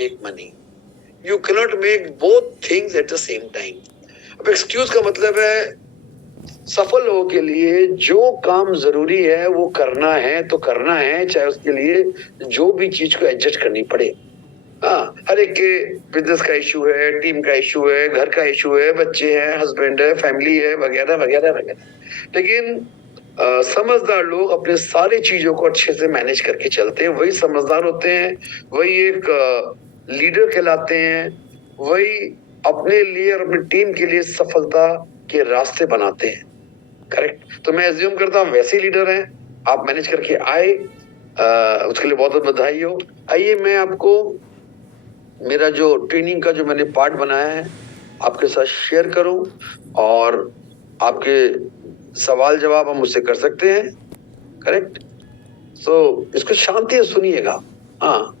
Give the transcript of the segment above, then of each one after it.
make money. You cannot make both things at the same time. अब excuse का मतलब है सफल हो के लिए जो काम जरूरी है वो करना है तो करना है, चाहे उसके लिए जो भी चीज को एडजस्ट करनी पड़े। हाँ, हर एक के बिजनेस का इशू है, टीम का इशू है, घर का इशू है, बच्चे हैं, हस्बैंड है, फैमिली है, वगैरह वगैरह वगैरह। लेकिन समझदार लोग अपने सारी चीजों को अच्छे से मैनेज करके चलते हैं, वही समझदार होते हैं, वही एक लीडर कहलाते हैं, वही अपने लिए और अपनी टीम के लिए सफलता के रास्ते बनाते हैं। करेक्ट। तो मैं एज्यूम करता हूँ वैसे लीडर हैं, आप मैनेज करके आए, उसके लिए बहुत बहुत बधाई हो। आइए मैं आपको मेरा जो ट्रेनिंग का जो मैंने पार्ट बनाया है आपके साथ शेयर करूं, और आपके सवाल जवाब हम मुझसे कर सकते हैं। करेक्ट। तो इसको शांति से सुनिएगा। हाँ,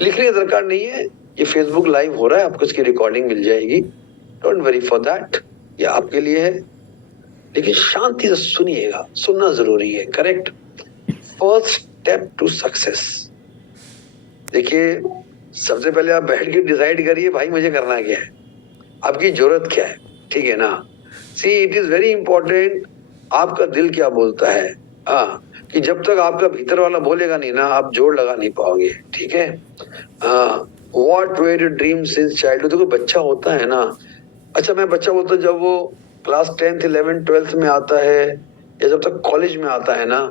लिखने की दरकार नहीं है, ये फेसबुक लाइव हो रहा है, आपको इसकी रिकॉर्डिंग मिल जाएगी, डोंट वरी फॉर दैट, ये आपके लिए है, लेकिन शांति से सुनिएगा, सुनना जरूरी है। Correct. First step to success. देखिए, सबसे पहले आप बैठ के डिसाइड करिए भाई मुझे करना क्या है, आपकी जरूरत क्या है, ठीक है ना। See it is very important आपका दिल क्या बोलता है। हाँ, कि जब तक आपका भीतर वाला बोलेगा नहीं ना, आप जोड़ लगा नहीं पाओगे। ठीक है। What were your dream since childhood. देखो बच्चा होता है ना, अच्छा मैं बच्चा बोलता जब वो क्लास 10th 11th 12th में आता है, या जब तक कॉलेज में आता है ना,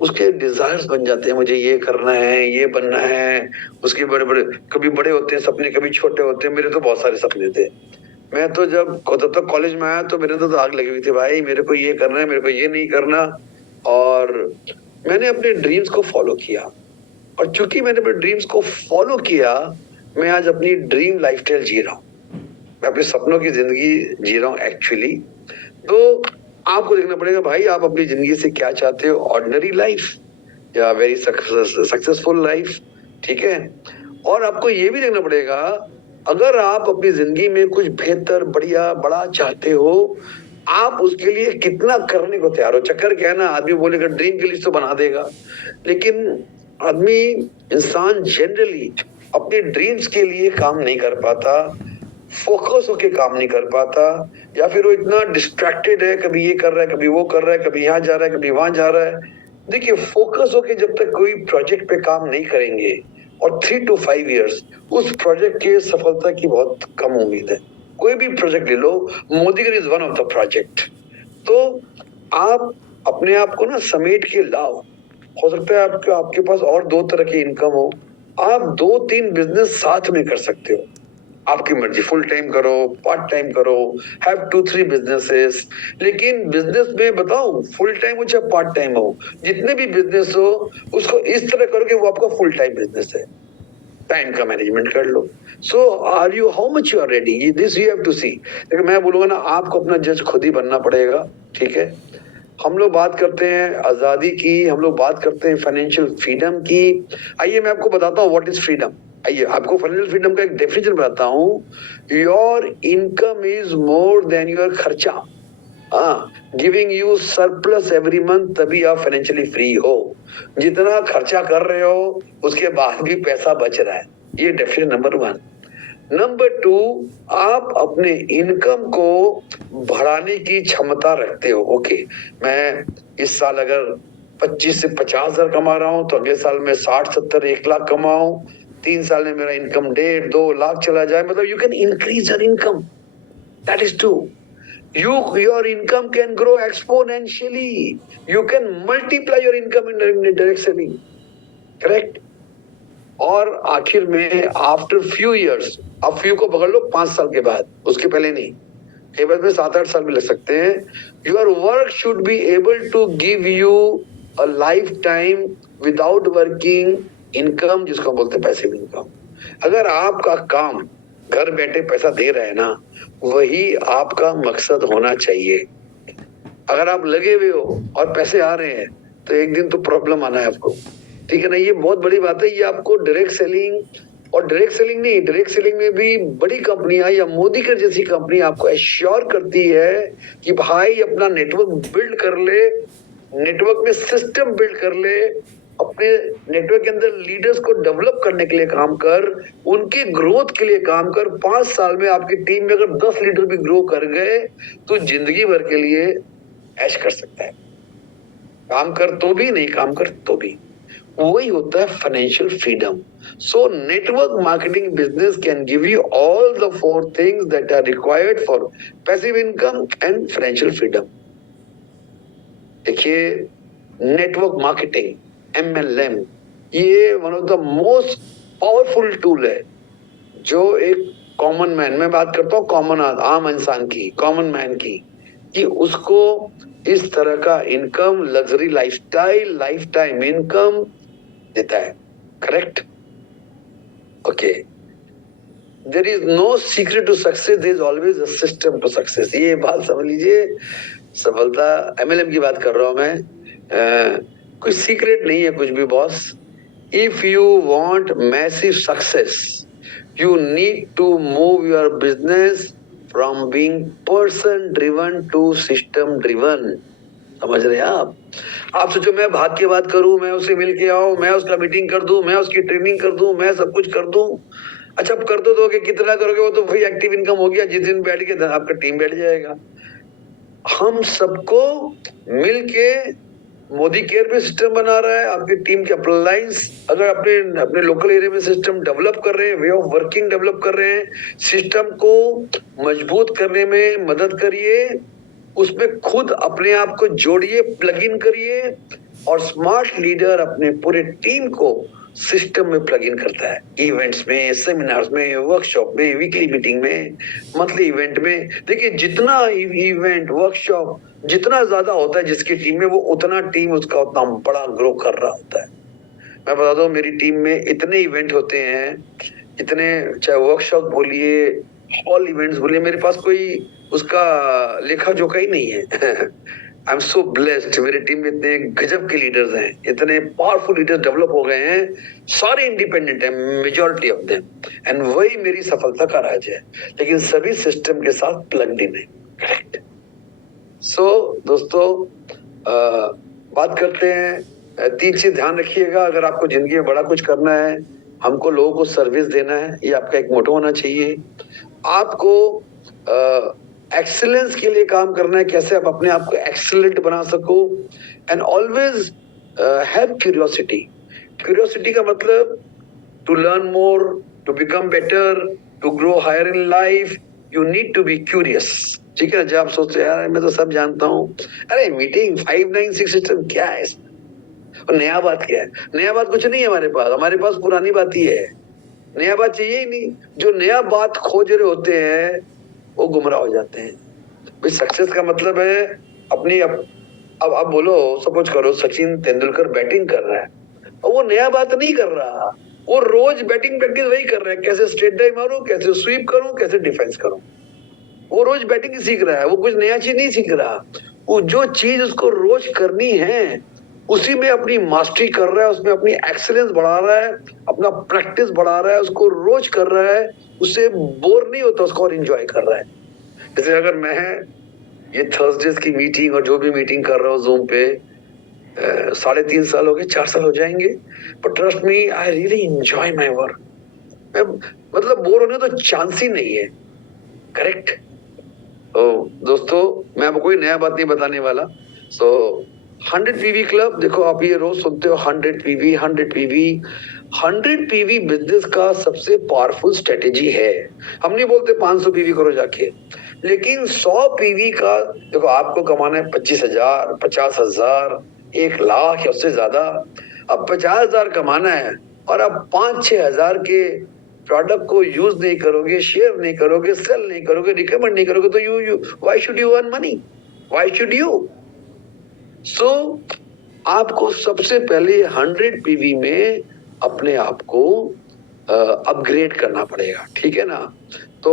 उसके डिजायर्स बन जाते हैं, मुझे ये करना है, ये बनना है। उसके बड़े बड़े, कभी बड़े होते हैं सपने, कभी छोटे होते हैं। मेरे तो बहुत सारे सपने थे। मैं तो जब तक कॉलेज में आया तो मेरे तो आग लगी हुई थी, भाई मेरे को ये करना है, मेरे को ये नहीं करना। और मैंने अपने ड्रीम्स को फॉलो किया, और चूंकि मैंने अपने ड्रीम्स को फॉलो किया, मैं आज अपनी ड्रीम लाइफस्टाइल जी रहा हूँ, मैं अपने सपनों की जिंदगी जी रहा हूँ एक्चुअली। तो आपको देखना पड़ेगा भाई आप अपनी जिंदगी से क्या चाहते हो, ऑर्डिनरी लाइफ या वेरी सक्सेसफुल लाइफ। ठीक है। और आपको ये भी देखना पड़ेगा, अगर आप अपनी जिंदगी में कुछ बेहतर, बढ़िया, बड़ा चाहते हो, आप उसके लिए कितना करने को तैयार हो। चक्कर क्या है ना, आदमी बोलेगा ड्रीम की लिस्ट तो बना देगा, लेकिन आदमी, इंसान जनरली अपने ड्रीम्स के लिए काम नहीं कर पाता, फोकस होके काम नहीं कर पाता, या फिर वो इतना डिस्ट्रैक्टेड है, कभी ये कर रहा है, कभी वो कर रहा है, कभी यहाँ जा रहा है, कभी वहां जा रहा है। देखिए, फोकस होके जब तक कोई प्रोजेक्ट पे काम नहीं करेंगे, और 3 to 5 years उस प्रोजेक्ट के सफलता की बहुत कम उम्मीद है। कोई भी प्रोजेक्ट ले लो, मोदीगिरी is one of the project. तो आप अपने आप को ना समेट के लाओ। हो सकता है आपके पास और 2 तरह की इनकम हो, आप 2-3 बिजनेस साथ में कर सकते हो, आपकी मर्जी, फुल टाइम करो, पार्ट टाइम करो, हैव 2-3 बिजनेसेस। लेकिन बिजनेस में बताऊं, फुल टाइम हो चाहे पार्ट टाइम हो, जितने भी बिजनेस हो उसको इस तरह करो कि वो आपका फुल टाइम बिजनेस है। टाइम का मैनेजमेंट कर लो। So are you, how much you are ready, this you have to see. लेकिन मैं बोलूंगा ना, आपको अपना जज खुद ही बनना पड़ेगा। ठीक है। हम लोग बात करते हैं आजादी की, हम लोग बात करते हैं फाइनेंशियल फ्रीडम की। आइए मैं आपको बताता हूँ व्हाट इज फ्रीडम। आइए आपको फाइनेंशियल फ्रीडम का एक डेफिनेशन बताता हूँ। Your income is more than your खर्चा, giving you surplus every month, तभी आप फाइनेंशियली फ्री हो। जितना खर्चा कर रहे हो उसके बाद भी पैसा बच रहा है, ये डेफिनेशन नंबर 1। नंबर 2, आप अपने इनकम को बढ़ाने की क्षमता रखते हो। ओके, मैं इस साल अगर 25 से 50 हजार कमा रहा हूं, तो अगले साल में 60-70 1 लाख कमाऊं, 3 साल में मेरा इनकम 1.5-2 लाख चला जाए। मतलब you can increase your income, that is true. Your income can grow exponentially. You can multiply your income in direct selling. Correct? और आखिर में आफ्टर फ्यू इयर्स, अब फ्यू को पकड़ लो 5 साल के बाद, उसके पहले नहीं, कई बार में 7-8 साल भी लग सकते हैं। Your work should be able to give you a life time without working income, जिसको बोलते हैं पैसिव इनकम। अगर आपका काम घर बैठे पैसा दे रहा है ना, वही आपका मकसद होना चाहिए। अगर आप लगे हुए हो और पैसे आ रहे हैं, तो एक दिन तो प्रॉब्लम आना है आपको। ठीक है ना, ये बहुत बड़ी बात है। ये आपको डायरेक्ट सेलिंग, और डायरेक्ट सेलिंग नहीं, डायरेक्ट सेलिंग में भी बड़ी कंपनियां या मोदी के जैसी कंपनी आपको एश्योर करती है कि भाई अपना नेटवर्क बिल्ड कर ले, नेटवर्क में सिस्टम बिल्ड कर ले, अपने नेटवर्क के अंदर लीडर्स को डेवलप करने के लिए काम कर, उनकी ग्रोथ के लिए काम कर। 5 साल में आपकी टीम में अगर 10 लीडर भी ग्रो कर गए तो जिंदगी भर के लिए ऐश कर सकता है। काम कर तो भी, नहीं काम कर तो भी। वही होता है financial freedom. So network marketing business can give you all the 4 things that are required for passive income and financial freedom. देखिए, नेटवर्क मार्केटिंग MLM ये one of the most powerful tool है जो एक कॉमन मैन, मैं बात करता हूँ common आम इंसान की, कॉमन मैन की, कि उसको इस तरह का income, luxury lifestyle, life time income देता है। Correct? Okay. There is no secret to success, there is always a system to success. ये बात समझ लीजिए। सफलता, MLM की बात कर रहा हूं मैं। कोई सीक्रेट नहीं है कुछ भी boss. If you want massive success, you need to move your business from being person driven to system driven। समझ रहे हैं आप? आप सोचो मैं भाग के बात करूं, मैं उससे मिल के आऊं, मैं उसका मीटिंग कर दूं, मैं उसकी ट्रेनिंग कर दूं, मैं सब कुछ कर दूं। अच्छा, आप कर दोगे, कितना करोगे? वो तो भाई एक्टिव इनकम हो गया, जिस दिन बैठ के आपका टीम बैठ जाएगा। हम सबको मिलके मोदी केयर में सिस्टम बना रहा है, आपकी टीम के अप्लायंस अगर अपने अपने लोकल एरिया में सिस्टम डेवलप कर रहे हैं, वे ऑफ वर्किंग डेवलप कर रहे हैं, सिस्टम को मजबूत करने में मदद करिए, उसमें खुद अपने आप को जोड़िए, प्लग इन करिए, और स्मार्ट लीडर अपने पूरे टीम को सिस्टम में प्लग इन करता है। इवेंट्स में, सेमिनार्स में, वर्कशॉप में, वीकली मीटिंग में, मंथली इवेंट में। देखिए, जितना इवेंट, वर्कशॉप जितना ज्यादा होता है जिसकी टीम में, वो उतना टीम उसका उतना बड़ा ग्रो कर रहा होता है। मैं बता दूं, मेरी टीम में इतने इवेंट होते हैं, इतने, चाहे वर्कशॉप बोलिए, हॉल इवेंट्स बोलिए, मेरे पास कोई उसका लेखा जोखा ही नहीं है। I am so blessed. मेरी टीम में इतने गजब के लीडर्स हैं, इतने पावरफुल लीडर्स डेवलप हो गए हैं, सारे इंडिपेंडेंट हैं, मेजॉरिटी ऑफ देम, एंड वही मेरी सफलता का राज है। लेकिन सभी सिस्टम के साथ प्लग्ड इन है। करेक्ट? सो दोस्तों, बात करते हैं। 3 चीज ध्यान रखिएगा अगर आपको जिंदगी में बड़ा कुछ करना है। हमको लोगों को सर्विस देना है, ये आपका एक मोटो होना चाहिए। आपको एक्सीलेंस के लिए काम करना है, कैसे आप अपने आप को एक्सीलेंट बना सको। And always have curiosity. Curiosity का मतलब to learn more, to become better, to grow higher in life, you need to be curious. ठीक है? जब आप सोचते हैं यार मैं तो सब जानता हूँ, अरे मीटिंग 596 सिस्टम क्या है इसमें, और नया बात क्या है? नया बात कुछ नहीं है हमारे पास पुरानी बात ही है। नया बात चाहिए ही नहीं। जो नया बात खोज रहे होते हैं वो गुमराह हो जाते हैं। भाई सक्सेस का मतलब है अपनी अब आप बोलो, सपोज करो सचिन तेंदुलकर बैटिंग कर रहा है और वो नया बात नहीं कर रहा, वो रोज बैटिंग प्रैक्टिस वही कर रहा है, कैसे स्ट्रेट ड्राइव मारूं, कैसे स्वीप करूं, कैसे डिफेंस करूं। वो रोज बैटिंग ही सीख रहा है, वो कुछ नया चीज नहीं सीख रहा। वो जो चीज उसको रोज करनी है उसी में अपनी मास्टरी कर रहा है, उसमें अपनी एक्सीलेंस बढ़ा रहा है, अपना प्रैक्टिस बढ़ा रहा है, उसको रोज कर रहा है, उससे बोर नहीं होता, उसको और एंजॉय कर रहा है। जैसे अगर मैं ये थर्सडेज की मीटिंग और जो भी मीटिंग कर रहा हूँ जूम पे, 3.5 साल हो गए, 4 साल हो जाएंगे, but trust me I really enjoy my work. मतलब बोर होने तो चांस ही नहीं है। करेक्ट? दोस्तों, मैं आपको कोई नया बात नहीं बताने वाला। 100 PV क्लब, देखो आप ये रोज सुनते हो 100 PV 100 PV। 100 PV बिजनेस का सबसे पावरफुल स्ट्रेटेजी है। हम नहीं बोलते 500 PV करो जाके, लेकिन 100 PV का देखो, आपको कमाना है 25,000, 50,000, 1 लाख या उससे ज्यादा। अब 50,000 कमाना है और अब 5-6 हजार के प्रोडक्ट को यूज नहीं करोगे, शेयर नहीं करोगे, सेल नहीं करोगे, रिकमेंड नहीं करोगे, तो you why should you earn money? Why should you? So आपको सबसे पहले 100 PV में अपने आप को अपग्रेड करना पड़ेगा। ठीक है ना? तो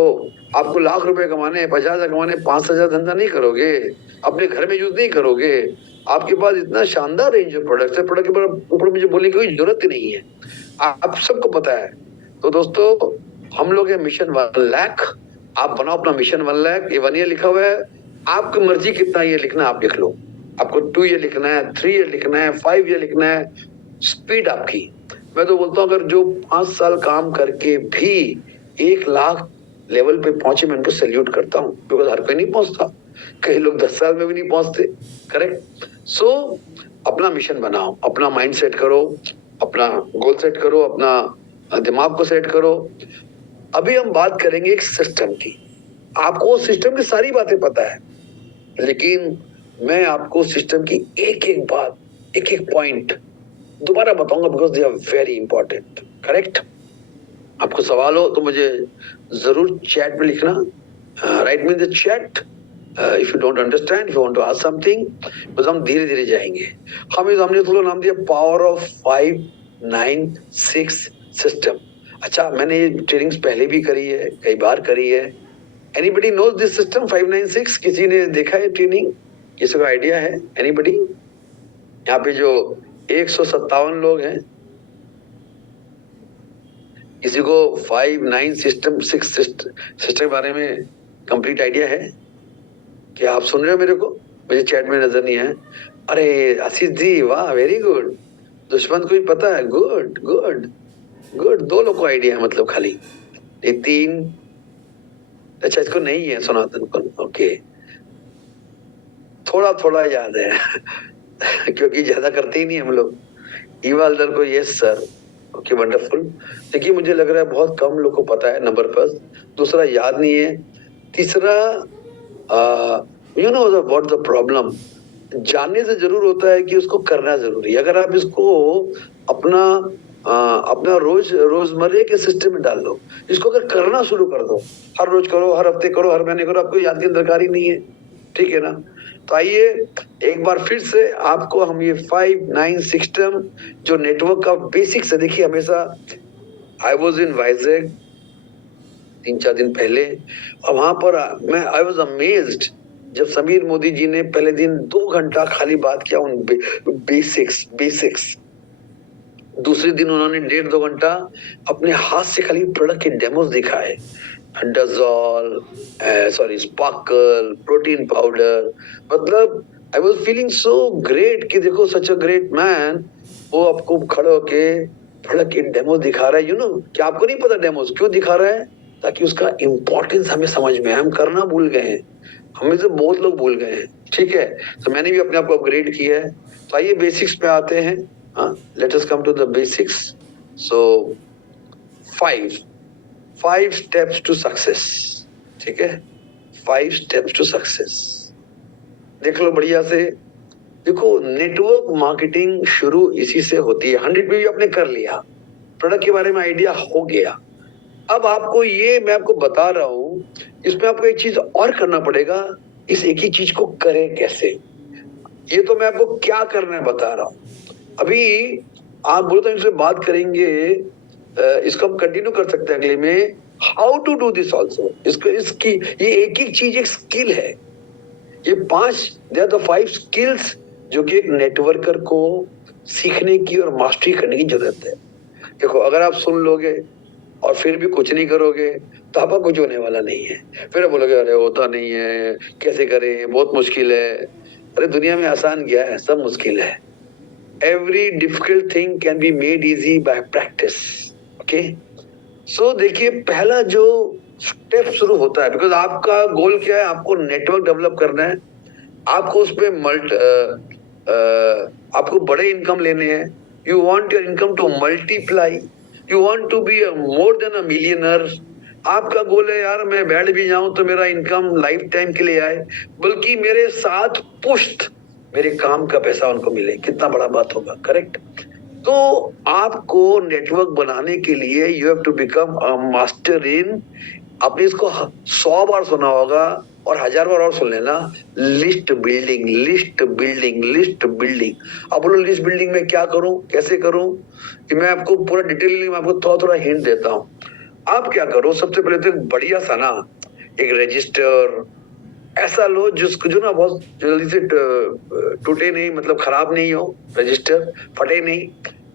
आपको लाख रुपए कमाने हैं, 50,000 कमाने, 5,000 धंधा नहीं करोगे, अपने घर में यूज नहीं करोगे। आपके पास इतना शानदार रेंज ऑफ प्रोडक्ट्स है, प्रोडक्ट के ऊपर मुझे बोलने की कोई जरूरत ही नहीं है, आप सबको पता है। तो दोस्तों, हम लोग है मिशन 1 लाख। आप बनाओ अपना मिशन 1 लाख। ये 1 ईयर लिखा हुआ है, आपकी मर्जी कितना ये लिखना आप लिख लो। आपको 2 ईयर लिखना है, 3 ईयर लिखना है, 5 ईयर लिखना है, स्पीड आपकी, मैं तो बोलता हूँ अगर जो 5 साल काम करके भी 1 लाख लेवल पे पहुंचे, मैं उनको सैल्यूट करता हूँ, बिकॉज हर कोई नहीं पहुंचता, कई लोग 10 साल में भी नहीं पहुंचते। करेक्ट। सो अपना मिशन बनाओ, अपना माइंड सेट करो, अपना गोल सेट करो, अपना दिमाग को सेट करो। अभी हम बात करेंगे एक सिस्टम की। आपको सिस्टम की सारी बातें पता है, लेकिन मैं आपको सिस्टम की एक एक बात, एक एक पॉइंट दोबारा बताऊंगा, because they are very important. Correct. आपको सवाल हो तो मुझे जरूर चैट में लिखना, write me in the chat if you don't understand, if you want to ask something. बस हम धीरे धीरे जाएंगे। हमने थोड़ा नाम दिया पावर ऑफ 596 सिस्टम। अच्छा, मैंने ये ट्रेनिंग्स पहले भी करी है, कई बार करी है। Anybody knows this system 596? किसी ने देखा है ट्रेनिंग? किसी को आइडिया है? एनीबडी? यहाँ पे जो 157 लोग हैं, किसी को 5-9 सिस्टम 6 सिस्टम के बारे में कंप्लीट आइडिया है? क्या आप सुन रहे हो मेरे को? मुझे चैट में नजर नहीं है। अरे आशीष जी, वाह, वेरी गुड। दुश्मन को भी पता है, गुड गुड गुड। 2 लोग को आइडिया है, मतलब खाली ये 3। अच्छा, इसको नहीं है सनातन को, ओके, थोड़ा थोड़ा याद है क्योंकि ज्यादा करते ही नहीं हम लोग। ईवालदर को यस सर, ओके, वंडरफुल। देखिए, मुझे लग रहा है बहुत कम लोग को पता है, नंबर फर्स्ट। दूसरा, याद नहीं है। तीसरा, you know what the problem, जानने से जरूर होता है कि उसको करना जरूरी है। अगर आप इसको अपना अपना रोजमर्रे के सिस्टम में डाल लो, इसको अगर करना शुरू कर दो, हर रोज करो, हर हफ्ते करो, हर महीने करो, आपको याद की दरकार ही नहीं है। ठीक है ना? तो आइए एक बार फिर से आपको हम ये 5-9 सिस्टम जो नेटवर्क का बेसिक्स है। देखिए, हमेशा आई वॉज इन वाइजैक 3-4 दिन पहले, और वहां पर मैं आई वॉज अमेज्ड जब समीर मोदी जी ने पहले दिन 2 घंटा खाली बात किया उन बेसिक्स। दूसरे दिन उन्होंने 1.5-2 घंटा अपने हाथ से खाली प्रोडक्ट के डेमोस दिखाए, डजॉल, स्पार्कल, प्रोटीन पाउडर। मतलब I was feeling so great कि देखो, सच अ ग्रेट मैन, वो आपको खड़े होके प्रोडक्ट के डेमोस दिखा रहा है। यू नो, क्या आपको नहीं पता डेमोस क्यों दिखा रहा है? ताकि उसका इंपॉर्टेंस हमें समझ में आए। हम करना भूल गए हैं, हमें से बहुत लोग भूल गए हैं। ठीक है, तो मैंने भी अपने आप को अपग्रेड किया है। तो आइए बेसिक्स पे आते हैं। Let us come to the basics. So 5 steps to success. ठीक है, 5 स्टेप्स टू सक्सेस। देख लो बढ़िया से। देखो, नेटवर्क मार्केटिंग शुरू इसी से होती है। 100 पे भी आपने कर लिया, प्रोडक्ट के बारे में आइडिया हो गया। अब आपको ये मैं आपको बता रहा हूं, इसमें आपको एक चीज और करना पड़ेगा। इस एक ही चीज को करें कैसे? ये तो मैं आपको क्या करना है बता रहा हूं। अभी आप बोलो तो इनसे बात करेंगे, इसको हम कंटिन्यू कर सकते हैं अगले में। How to do this also, इसकी ये एक एक चीज एक स्किल है। ये 5 दे आर द 5 स्किल्स जो कि एक नेटवर्कर को सीखने की और मास्टरी करने की जरूरत है। देखो, अगर आप सुन लोगे और फिर भी कुछ नहीं करोगे तो आपका कुछ होने वाला नहीं है। फिर आप बोलोगे अरे होता नहीं है, कैसे करें, बहुत मुश्किल है। अरे दुनिया में आसान क्या है, सब मुश्किल है। Every difficult thing can be made easy by practice. Okay, so देखिए, पहला जो स्टेप शुरू होता है, बिकॉज आपका गोल क्या है? आपको नेटवर्क डेवलप करना है, आपको उसमें आपको बड़े इनकम लेने हैं। You want your income to multiply, you want to be more than a millionaire. आपका गोल है यार, मैं बैठ भी जाऊं तो मेरा इनकम लाइफ टाइम के लिए आए, बल्कि मेरे साथ पुश्त मेरे काम का पैसा उनको मिले। कितना बड़ा बात होगा। करेक्ट। तो आपको नेटवर्क बनाने के लिए you have to become a master in, आपने इसको 100 बार सुना होगा और 1000 बार और सुन लेना, list building, list building, list building. अब बोलो लिस्ट बिल्डिंग में क्या करूं, कैसे करूं? कि मैं आपको पूरा डिटेल में आपको थोड़ा थोड़ा हिंट देता हूं। आप क्या करो, सबसे पहले तो बढ़िया सा ना एक रजिस्टर ऐसा लो जिसको जो ना बहुत जल्दी से टूटे नहीं, मतलब खराब नहीं हो, रजिस्टर फटे नहीं,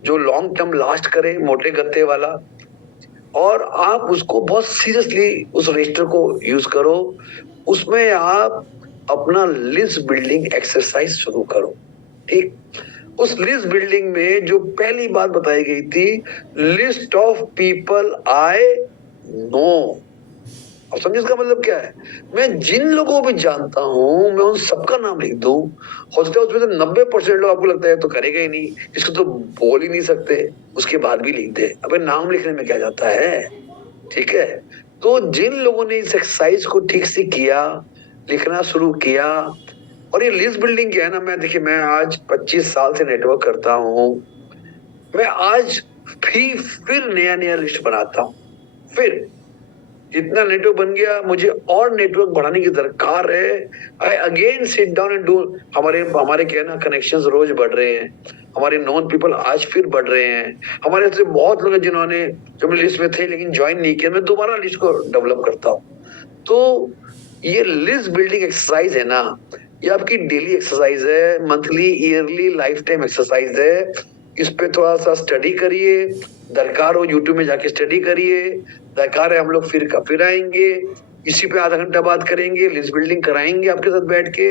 जो लॉन्ग टर्म लास्ट करे, मोटे गत्ते वाला। और आप उसको बहुत सीरियसली उस रजिस्टर को यूज करो। उसमें आप अपना लिस्ट बिल्डिंग एक्सरसाइज शुरू करो। ठीक, उस लिस्ट बिल्डिंग में जो पहली बात बताई गई थी, list of people I know. अब समझे इसका मतलब क्या है? मैं जिन लोगों को भी जानता हूं मैं उन सबका नाम लिख दूं, हो सकता है उसमें से 90% लोग आपको लगता है तो करेगा ही नहीं, इसको तो बोल ही नहीं सकते, उसके बाद भी लिख दे। अबे नाम लिखने में क्या जाता है? ठीक है, तो जिन लोगों ने इस एक्सरसाइज को ठीक से किया, लिखना शुरू किया, और ये लिस्ट बिल्डिंग क्या है ना, मैं देखिए मैं आज 25 साल से नेटवर्क करता हूं, मैं आज भी फिर नया नया लिस्ट बनाता हूं। फिर जितना नेटवर्क बन गया, मुझे और नेटवर्क बढ़ाने की दरकार है। I again sit down and do. हमारे हमारे क्या है ना, कनेक्शंस रोज बढ़ रहे हैं, हमारे नॉन पीपल आज फिर बढ़ रहे हैं। हमारे से बहुत लोग हैं जिन्होंने जो मेरी लिस्ट में थे लेकिन ज्वाइन नहीं किया, मैं दोबारा लिस्ट को डेवलप करता हूँ। तो ये लिस्ट बिल्डिंग एक्सरसाइज है ना, ये आपकी डेली एक्सरसाइज है, monthly, yearly, life time exercise है। इस पे थोड़ा सा स्टडी करिए, दरकार हो यूट्यूब में जाके स्टडी करिए, दरकार है हम लोग फिर आएंगे, इसी पे आधा घंटा बात करेंगे, लिस्ट बिल्डिंग कराएंगे आपके साथ बैठ के,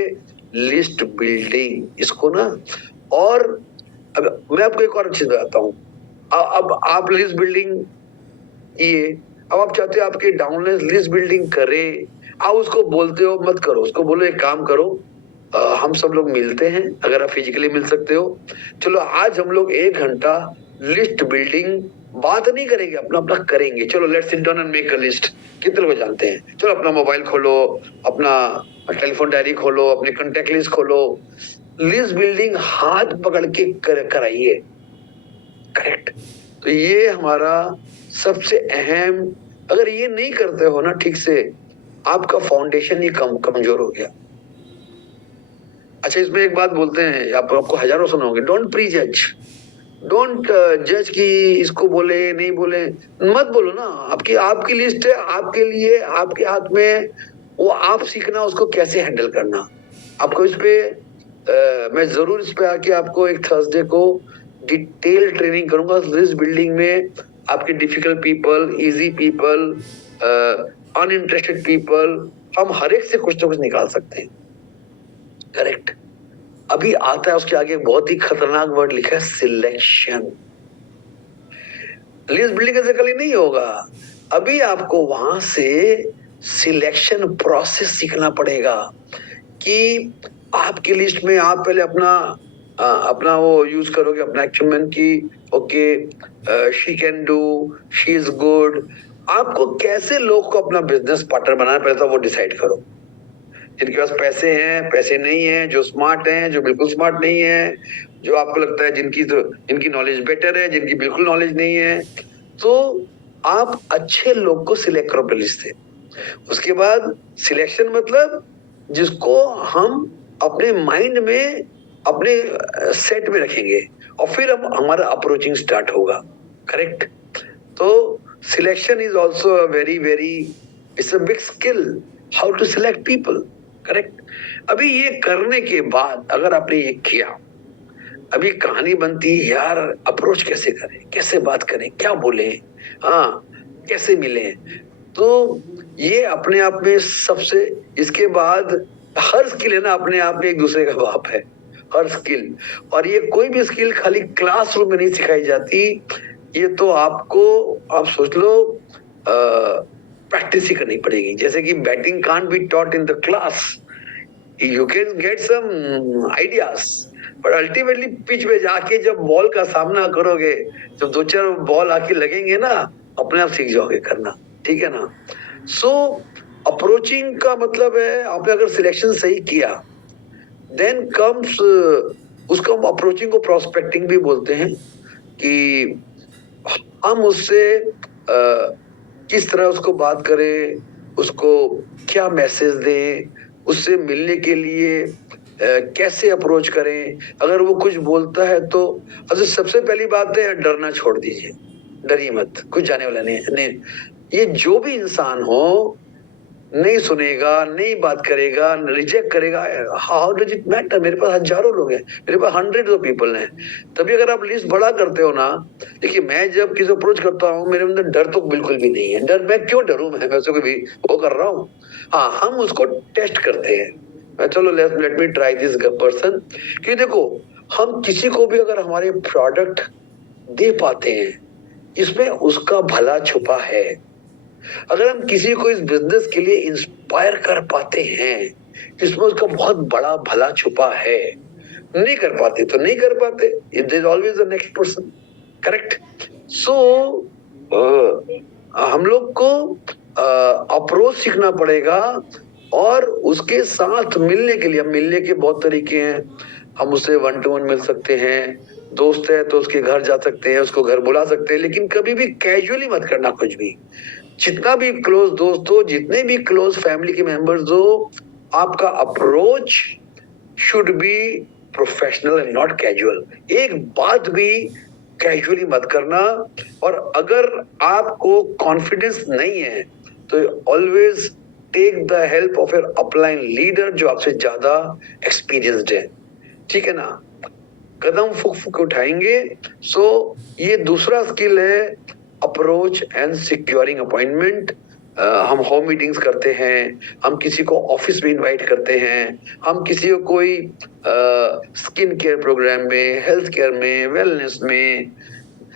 लिस्ट बिल्डिंग इसको ना। और अब मैं आपको एक और चीज बताता हूँ। अब आप लिस्ट बिल्डिंग किए, अब आप चाहते हो आपके डाउनलाइन लिस्ट बिल्डिंग करे, आप उसको बोलते हो मत करो, उसको बोलो एक काम करो, हम सब लोग मिलते हैं, अगर आप फिजिकली मिल सकते हो, चलो आज हम लोग 1 घंटा लिस्ट बिल्डिंग बात नहीं करेंगे, अपना अपना करेंगे। चलो let's sit down and make a list. कितने लोग जानते हैं? चलो अपना मोबाइल खोलो, अपना टेलीफोन डायरी खोलो, अपनी कॉन्टेक्ट लिस्ट खोलो, लिस्ट बिल्डिंग हाथ पकड़ के कराइए। करेक्ट। तो ये हमारा सबसे अहम, अगर ये नहीं करते हो ना ठीक से, आपका फाउंडेशन ही कमजोर हो गया। अच्छा, इसमें एक बात बोलते हैं, आपको हजारों सुने होंगे, डोंट प्री जज। डोंट जज कि इसको बोले नहीं बोले, मत बोलो ना। आपकी लिस्ट है, आपके लिए, आपके हाथ में, वो आप सीखना उसको कैसे हैंडल करना। आपको इस पे मैं जरूर इस पे आके आपको एक थर्सडे को डिटेल ट्रेनिंग करूंगा लिस्ट बिल्डिंग में। आपके difficult people, easy people, uninterested people, हम हर एक से कुछ ना कुछ निकाल सकते हैं। करेक्ट। अभी आता है उसके आगे बहुत ही खतरनाक वर्ड लिखा है, सिलेक्शन। लिस्ट बिल्डिंग ऐसे कल नहीं होगा, अभी आपको वहां से सिलेक्शन प्रोसेस सीखना पड़ेगा कि आपकी लिस्ट में आप पहले अपना वो यूज करोगे, अपना एक्चुअल की okay she can do, she is good. आपको कैसे लोग को अपना बिजनेस पार्टनर बनाना, पहले तो वो डिसाइड करो। जिनके पास पैसे हैं, पैसे नहीं है, जो स्मार्ट हैं, जो बिल्कुल स्मार्ट नहीं है, जो आपको लगता है जिनकी नॉलेज बेटर है, जिनकी बिल्कुल नॉलेज नहीं है, तो आप अच्छे लोग को सिलेक्ट करो अपनी लिस्ट से। उसके बाद सिलेक्शन मतलब जिसको हम अपने माइंड में, अपने सेट में रखेंगे, और फिर हम हमारा अप्रोचिंग स्टार्ट होगा। करेक्ट। तो selection is also very very, it's a big skill, how to select people. Correct. अभी ये करने के बाद अगर आपने ये किया, अभी कहानी बनती है यार, अप्रोच कैसे करें, कैसे बात करें, क्या बोले, हाँ कैसे मिले। तो ये अपने आप में सबसे, इसके बाद हर स्किल है ना अपने आप में एक दूसरे का बाप है, हर स्किल। और ये कोई भी स्किल खाली क्लासरूम में नहीं सिखाई जाती, ये तो आपको, आप सोच लो, प्रैक्टिस ही करनी पड़ेगी। जैसे कि batting can't be taught in the class, you can get some ideas, पर अल्टीमेटली पिच पे जाके जब बॉल का सामना करोगे, जब 2-4 बॉल आके लगेंगे ना, अपने आप सीख जाओगे करना। ठीक है ना। सो अप्रोचिंग का मतलब है, आपने अगर सिलेक्शन सही किया, देन कम्स, उसको हम अप्रोचिंग को प्रोस्पेक्टिंग भी बोलते हैं, कि हम उससे किस तरह उसको बात करें, उसको क्या मैसेज दें, उससे मिलने के लिए कैसे अप्रोच करें। अगर वो कुछ बोलता है तो अच्छा, सबसे पहली बात है डरना छोड़ दीजिए, डरिए मत, कुछ जाने वाला नहीं। ये जो भी इंसान हो, नहीं सुनेगा, नहीं बात करेगा, रिजेक्ट करेगा, हाउ डज इट मैटर? मेरे पास हजारों लोग हैं, मेरे पास हंड्रेड्स ऑफ पीपल हैं। तभी अगर आप लिस्ट बड़ा करते हो ना, देखिए मैं जब किसी अप्रोच करता हूँ, मेरे अंदर डर तो बिल्कुल भी नहीं है। डर मैं क्यों डरूं, मैं वैसे भी वो कर रहा हूँ। हाँ, हम उसको टेस्ट करते हैं, चलो let me try this person. क्योंकि देखो, हम किसी को भी अगर हमारे प्रोडक्ट दे पाते हैं, इसमें उसका भला छुपा है। अगर हम किसी को इस बिजनेस के लिए इंस्पायर कर पाते हैं, इसमें उसका बहुत बड़ा भला छुपा है। नहीं कर पाते तो नहीं कर पाते, there is always the next person, correct. So हम लोग को अप्रोच सीखना पड़ेगा, और उसके साथ मिलने के लिए, मिलने के बहुत तरीके हैं। हम उससे 1 to 1 मिल सकते हैं, दोस्त है तो उसके घर जा सकते हैं, उसको घर बुला सकते हैं, लेकिन कभी भी कैजुअली मत करना कुछ भी। जितना भी क्लोज दोस्त हो, जितने भी क्लोज फैमिली के मेंबर्स हो, आपका approach should be professional and not casual. एक बात भी कैजुअली मत करना। और अगर आपको कॉन्फिडेंस नहीं है तो always take the help of your upline leader, जो आपसे ज्यादा एक्सपीरियंस्ड है, ठीक है ना। कदम फूक फूक उठाएंगे। सो ये दूसरा स्किल है, अप्रोच एंड सिक्योरिंग अपॉइंटमेंट। हम होम मीटिंग्स करते हैं, हम किसी को ऑफिस में इनवाइट करते हैं, हम किसी को कोई स्किन केयर प्रोग्राम में, हेल्थ केयर में, वेलनेस में।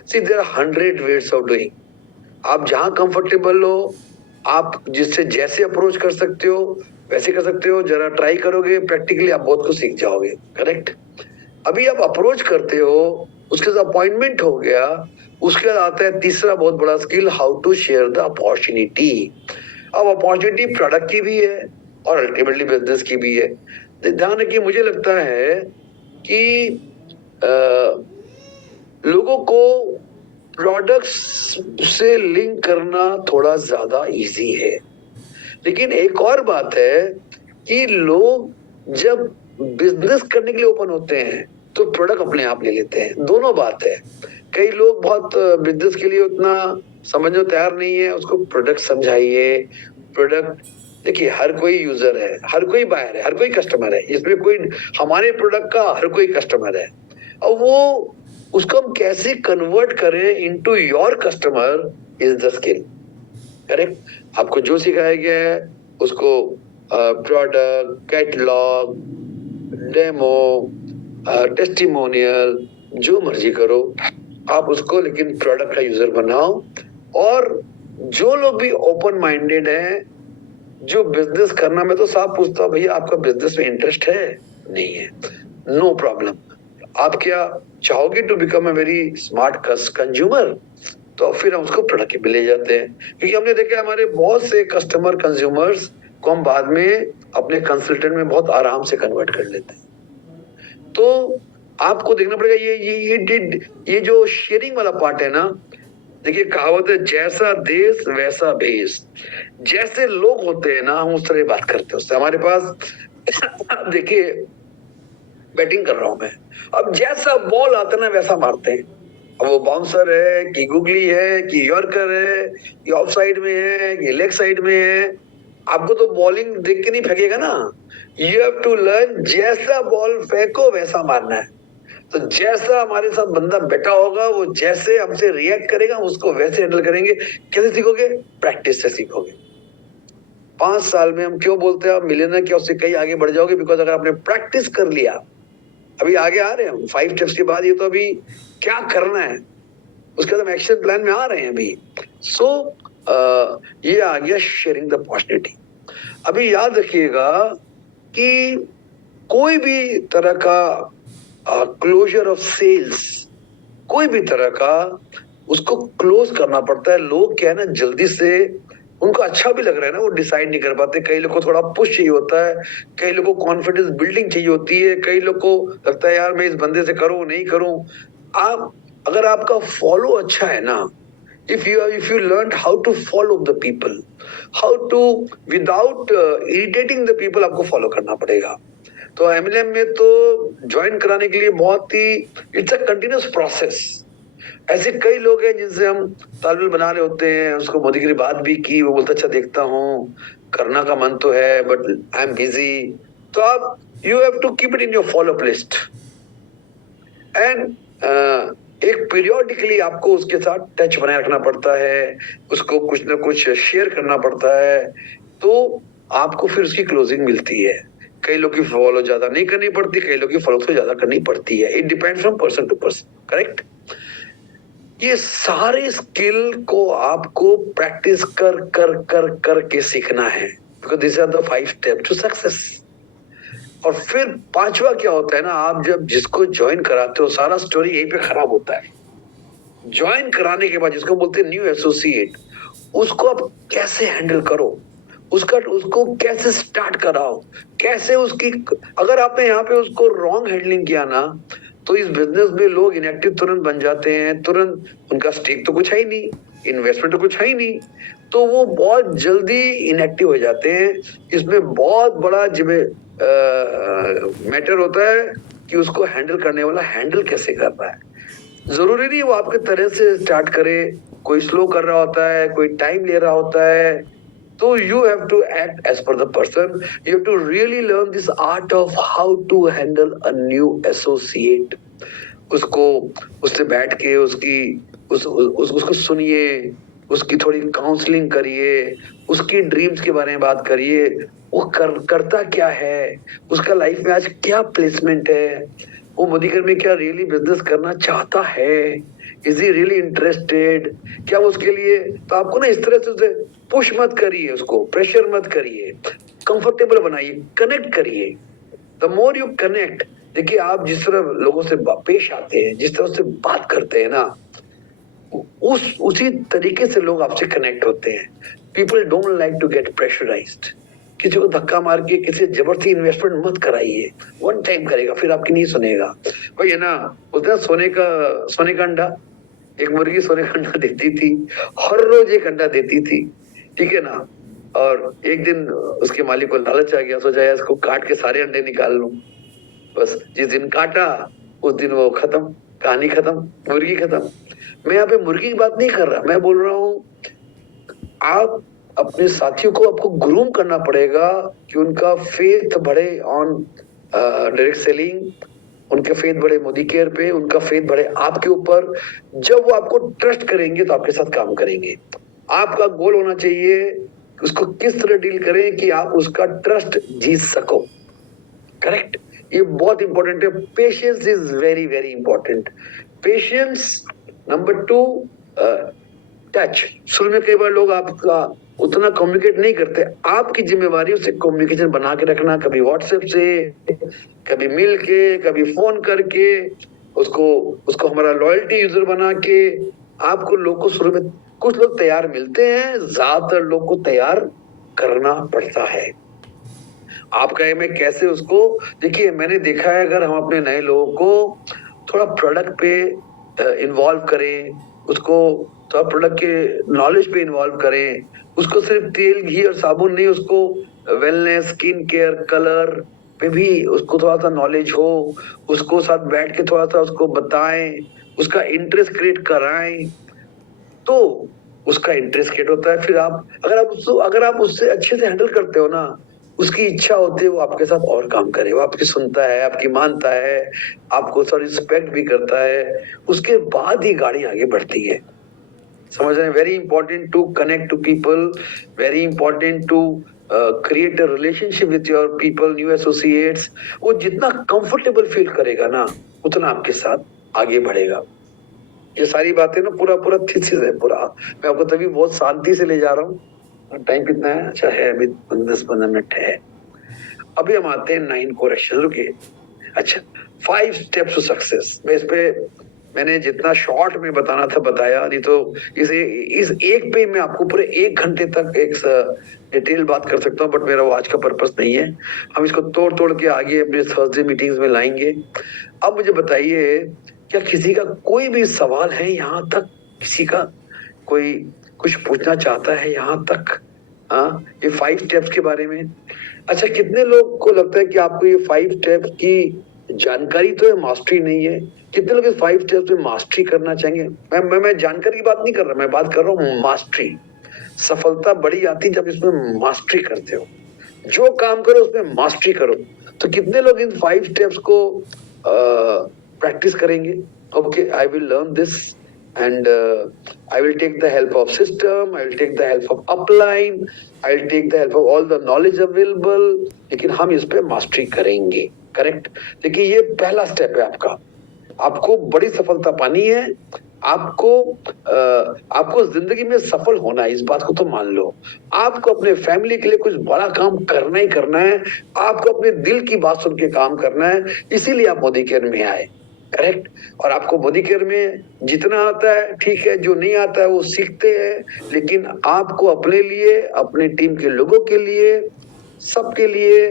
See there are 100 ways of doing. आप जहां कंफर्टेबल हो, आप जिससे जैसे अप्रोच कर सकते हो वैसे कर सकते हो। जरा ट्राई करोगे प्रैक्टिकली, आप बहुत कुछ सीख जाओगे, करेक्ट। अभी आप अप्रोच करते हो, उसके साथ अपॉइंटमेंट हो गया, उसके बाद आता है तीसरा बहुत बड़ा skill, how to share the opportunity. अब अपॉर्चुनिटी प्रोडक्ट की भी है और अल्टीमेटली बिजनेस की भी है। ध्यान रखिए, मुझे लगता है कि लोगों को प्रोडक्ट्स से लिंक करना थोड़ा ज्यादा इजी है, लेकिन एक और बात है कि लोग जब बिजनेस करने के लिए ओपन होते हैं तो प्रोडक्ट अपने आप ले लेते हैं। दोनों बात है। कई लोग बहुत बिजनेस के लिए उतना समझने को तैयार नहीं है, उसको प्रोडक्ट समझाइए। प्रोडक्ट देखिए, हर कोई यूजर है, हर कोई बायर है, हर कोई कस्टमर है, इसमें कोई हमारे प्रोडक्ट का हर कोई कस्टमर है। और वो उसको हम कैसे कन्वर्ट करें into your customer is the skill, correct. आपको जो सिखाया गया है उसको प्रोडक्ट, कैटलॉग, डेमो, टेस्टिमोनियल, जो मर्जी करो आप उसको, लेकिन प्रोडक्ट का यूजर बनाओ। और जो लोग भी ओपन माइंडेड हैं, जो बिजनेस करना, मैं तो साफ पूछता हूँ, भैया आपका बिजनेस में इंटरेस्ट है? नहीं है, नो प्रॉब्लम। आप क्या चाहोगे to become a very smart consumer? तो फिर हम उसको प्रोडक्ट पे ले जाते हैं, क्योंकि हमने देखा हमारे बहुत से कस्टमर कंज्यूमर्स को हम बाद में अपने कंसल्टेंट में बहुत आराम से कन्वर्ट कर लेते हैं। तो आपको देखना पड़ेगा ये जो शेयरिंग वाला पार्ट है ना। देखिए, कहावत है, जैसा देश वैसा भेष। जैसे लोग होते हैं ना, हम उस तरह बात करते हैं उससे। हमारे पास देखिए, बैटिंग कर रहा हूं मैं, अब जैसा बॉल आता है ना वैसा मारते हैं। अब वो बाउंसर है कि गुगली है कि यॉर्कर है कि ऑफ साइड में है कि लेग साइड में है, आपको तो बॉलिंग देख के नहीं फेंकेगा ना। यू हैव टू लर्न, जैसा बॉल फेंको वैसा मारना है। तो जैसा हमारे साथ बंदा बैठा होगा, वो जैसे हमसे रिएक्ट करेगा, उसको वैसे हैंडल करेंगे। कैसे सीखोगे? प्रैक्टिस से सीखोगे। 5 साल में हम क्यों बोलते हैं आप मिलियनर क्या, उससे कहीं आगे बढ़ जाओगे, बिकॉज अगर आपने प्रैक्टिस कर लिया, अभी आगे आ रहे हैं हम 5 स्टेप्स के बाद। ये तो अभी क्या करना है उसके बाद हम एक्शन प्लान में आ रहे हैं अभी। सो ये आ गया शेयरिंग द अपॉर्चुनिटी। अभी याद रखिएगा कि कोई भी तरह का क्लोजर ऑफ सेल्स, कोई भी तरह का, उसको क्लोज करना पड़ता है। लोग क्या है ना, जल्दी से उनको अच्छा भी लग रहा है ना, वो डिसाइड नहीं कर पाते। कई लोग को थोड़ा पुश चाहिए होता है, कई लोग को कॉन्फिडेंस बिल्डिंग चाहिए होती है, कई लोग को लगता है यार मैं इस बंदे से करूं नहीं करूं। आप अगर आपका फॉलो अच्छा है ना, if you learned how to follow the people, how to without irritating the people, आपको फॉलो करना पड़ेगा। तो एमएलएम में तो ज्वाइन कराने के लिए बहुत ही, इट्स अ कंटिन्यूअस प्रोसेस। ऐसे कई लोग हैं जिनसे हम तालमेल बना रहे होते हैं, उसको मोदी की बात भी की, वो बोलता अच्छा देखता हूँ, करना का मन तो है बट आई एम बिजी। तो आप you have to keep it in your follow up list and एक पीरियोडिकली आपको उसके साथ टच बनाए रखना पड़ता है, उसको कुछ ना कुछ शेयर करना पड़ता है, तो आपको फिर उसकी क्लोजिंग मिलती है। कई लोग की फॉलो ज्यादा नहीं करनी पड़ती, कई लोग की फॉलो तो ज्यादा करनी पड़ती है। It depends from person to person, correct. ये सारे स्किल को आपको प्रैक्टिस कर कर कर करके सीखना है, because this are the 5 steps to success. और फिर पांचवा क्या होता है ना, आप जब जिसको ज्वाइन कराते हो सारा स्टोरी यहीं पे खराब होता है। ज्वाइन कराने के बाद जिसको बोलते हैं न्यू एसोसिएट, उसको आप कैसे हैंडल करो, उसको कैसे स्टार्ट कराओ, कैसे उसकी, अगर आपने यहाँ पे उसको रॉन्ग हैंडलिंग किया ना, तो इस बिजनेस में लोग इनएक्टिव तुरंत बन जाते हैं, तुरंत उनका स्टेक तो कुछ है ही नहीं, इन्वेस्टमेंट तो कुछ है ही नहीं, तो वो बहुत जल्दी इनएक्टिव हो जाते हैं। इसमें बहुत बड़ा मैटर होता है कि उसको हैंडल करने वाला हैंडल कैसे कर रहा है। जरूरी नहीं वो आपके तरह से स्टार्ट करे, कोई स्लो कर रहा होता है, कोई टाइम ले रहा होता है, तो you have to act as per the person. You have to really learn this art of how to handle a new associate. उसको उससे बैठ के उसको सुनिए, उसकी थोड़ी काउंसलिंग करिए, उसकी ड्रीम्स के बारे में बात करिए, वो करता क्या है, उसका लाइफ में आज क्या प्लेसमेंट है, वो मधुकर में क्या रियली बिजनेस करना चाहता है, इज ही रियली इंटरेस्टेड, क्या उसके लिए, तो आपको ना इस तरह से पुश मत करिए, उसको प्रेशर मत करिए, कंफर्टेबल बनाइए, कनेक्ट करिए। द मोर यू कनेक्ट, देखिए आप जिस तरह लोगों से पेश आते हैं, जिस तरह से बात करते हैं ना, उसी तरीके से लोग आपसे कनेक्ट होते हैं। People don't like to get pressurized. किसी को धक्का मार के किसी जबरदस्ती इन्वेस्टमेंट मत कराइए, वन टाइम करेगा फिर आपकी नहीं सुनेगा। भाई है ना, बोलते सोने का अंडा, एक मुर्गी सोने का अंडा देती थी, हर रोज एक अंडा देती थी, ठीक है ना। और एक दिन उसके मालिक को लालच आ गया, सोचा यार इसको काट के सारे अंडे निकाल लूं। बस जिस दिन काटा उस दिन वो खत्म, कहानी खत्म, मुर्गी खत्म। मैं यहाँ पे मुर्गी की बात नहीं कर रहा, मैं बोल रहा हूँ आप अपने साथियों को आपको ग्रूम करना पड़ेगा कि उनका फेथ बढ़े ऑन डायरेक्ट सेलिंग, उनके फेथ बढ़े मोदी केयर पे, उनका फेथ बढ़े आपके ऊपर। जब वो आपको ट्रस्ट करेंगे तो आपके साथ काम करेंगे। आपका गोल होना चाहिए उसको किस तरह डील करें कि आप उसका ट्रस्ट जीत सको, करेक्ट। ये बहुत इंपॉर्टेंट है। Patience is very very important. Patience. Number 2, touch. शुरू में कई बार लोग आपका उतना कम्युनिकेट नहीं करते, आपकी जिम्मेवारी उससे कम्युनिकेशन बना के रखना, कभी व्हाट्सएप से, कभी मिल के, कभी फोन करके, उसको हमारा लॉयल्टी यूजर बना के। आपको लोग को शुरू में, कुछ लोग तैयार मिलते हैं, ज्यादातर लोग को तैयार करना पड़ता है। आपका मैं कैसे उसको, देखिए मैंने देखा है अगर हम अपने नए लोगों को थोड़ा प्रोडक्ट पे इन्वॉल्व करें, उसको थोड़ा प्रोडक्ट के नॉलेज पे इन्वॉल्व करें, उसको सिर्फ तेल घी और साबुन नहीं, उसको वेलनेस, स्किन केयर, कलर पे भी उसको थोड़ा सा नॉलेज हो, उसको साथ बैठ के थोड़ा सा उसको बताएं, उसका इंटरेस्ट क्रिएट कराएं, तो उसका इंटरेस्ट क्रिएट होता है। फिर आप अगर आप उससे अच्छे से हैंडल करते हो ना, उसकी इच्छा होती है वो आपके साथ और काम करे, वो आपकी सुनता है, आपकी मानता है, आपको थोड़ा रिस्पेक्ट भी करता है, उसके बाद ही गाड़ी आगे बढ़ती है। समझ रहे हैं? Very important to connect to people, very important to create a relationship with your people, new associates. वो जितना कंफर्टेबल फील करेगा ना, उतना आपके साथ आगे बढ़ेगा। ये सारी बातें ना पूरा थीसिस है पूरा। मैं आपको तभी बहुत शांति से ले जा रहा हूँ। टाइम कितना है? अच्छा है, अभी 10-15 मिनट है। अभी हम आते हैं 9 क्वेश्चन। रुकिए। अच्छा, 5 स्टेप्स टू सक्सेस। मैं इस पे मैंने जितना शॉर्ट में बताना था बताया, नहीं तो इस एक पे मैं आपको पूरे 1 घंटे तक एक डिटेल बात कर सकता हूँ, बट मेरा वो आज का पर्पस नहीं है। हम इसको तोड़ के आगे अपने थर्सडे मीटिंग्स में लाएंगे। अब मुझे बताइए, क्या किसी का कोई भी सवाल है यहाँ तक? किसी का कोई कुछ पूछना चाहता है यहाँ तक? हाँ, ये 5 स्टेप्स के बारे में। अच्छा, कितने लोग को लगता है कि आपको ये 5 स्टेप्स की जानकारी तो है, मास्टरी नहीं है? कितने लोग इस 5 स्टेप्स में मास्टरी करना चाहेंगे? मैं जानकारी की बात नहीं कर रहा, मैं बात कर रहा हूँ मास्टरी। सफलता बड़ी आती जब इसमें मास्टरी करते हो। जो काम करो उसमें मास्टरी करो। तो कितने लोग इन 5 स्टेप्स को प्रैक्टिस करेंगे? Okay, I will learn this and I will take the help of system, I will take the help of upline, I will take the help of all the knowledge available, लेकिन हम इस पे mastery करेंगे। Correct. देखिए ये पहला step है आपका। आपको बड़ी सफलता पानी है, आपको आपको जिंदगी में सफल होना है, इस बात को तो मान लो। आपको अपने फैमिली के लिए कुछ बड़ा काम करना ही करना है, आपको अपने दिल की बात सुन के काम करना है, इसीलिए आप मोदी केयर में आए। करेक्ट। और आपको मोदी केयर में जितना आता है ठीक है, जो नहीं आता है वो सीखते हैं, लेकिन आपको अपने लिए, अपने टीम के लोगों के लिए, सबके लिए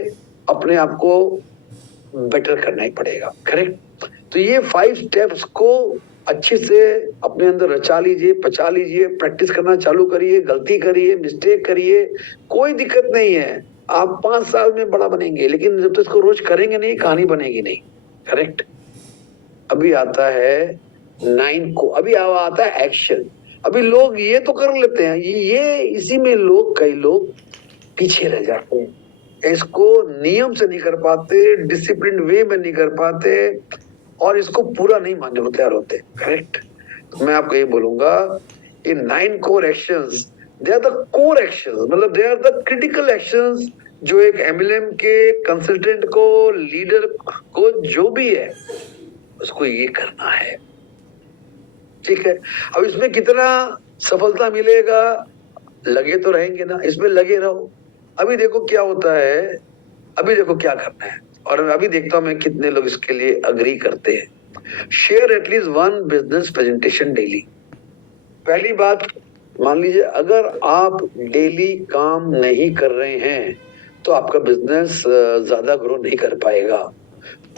अपने आप को बेटर करना ही पड़ेगा। करेक्ट। तो ये 5 स्टेप्स को अच्छे से अपने अंदर रचा लीजिए, पचा लीजिए, प्रैक्टिस करना चालू करिए, गलती करिए, मिस्टेक करिए, कोई दिक्कत नहीं है। आप 5 साल में बड़ा बनेंगे, लेकिन जब तक इसको रोज करेंगे नहीं, कहानी बनेगी नहीं। करेक्ट। अभी आता है 9 को, अभी आता है एक्शन। अभी लोग ये तो कर लेते हैं, ये इसी में लोग, कई लोग पीछे रह जाते हैं, इसको नियम से नहीं कर पाते, डिसिप्लिन वे में नहीं कर पाते, और इसको पूरा नहीं मानने को तैयार होते। करेक्ट। तो मैं आपको ये बोलूंगा, ये 9 core actions, they are the core actions, मतलब they are the critical actions जो एक एमएलएम के कंसल्टेंट को, लीडर को, जो भी है उसको ये करना है। ठीक है। अब इसमें कितना सफलता मिलेगा, लगे तो रहेंगे ना, इसमें लगे रहो। अभी देखो क्या होता है, अभी देखो क्या करना है, और अभी देखता हूं मैं कितने लोग इसके लिए अग्री करते हैं। Share at least 1 business presentation daily. पहली बात मान लीजिए, अगर आप डेली काम नहीं कर रहे हैं तो आपका बिजनेस ज्यादा ग्रो नहीं कर पाएगा।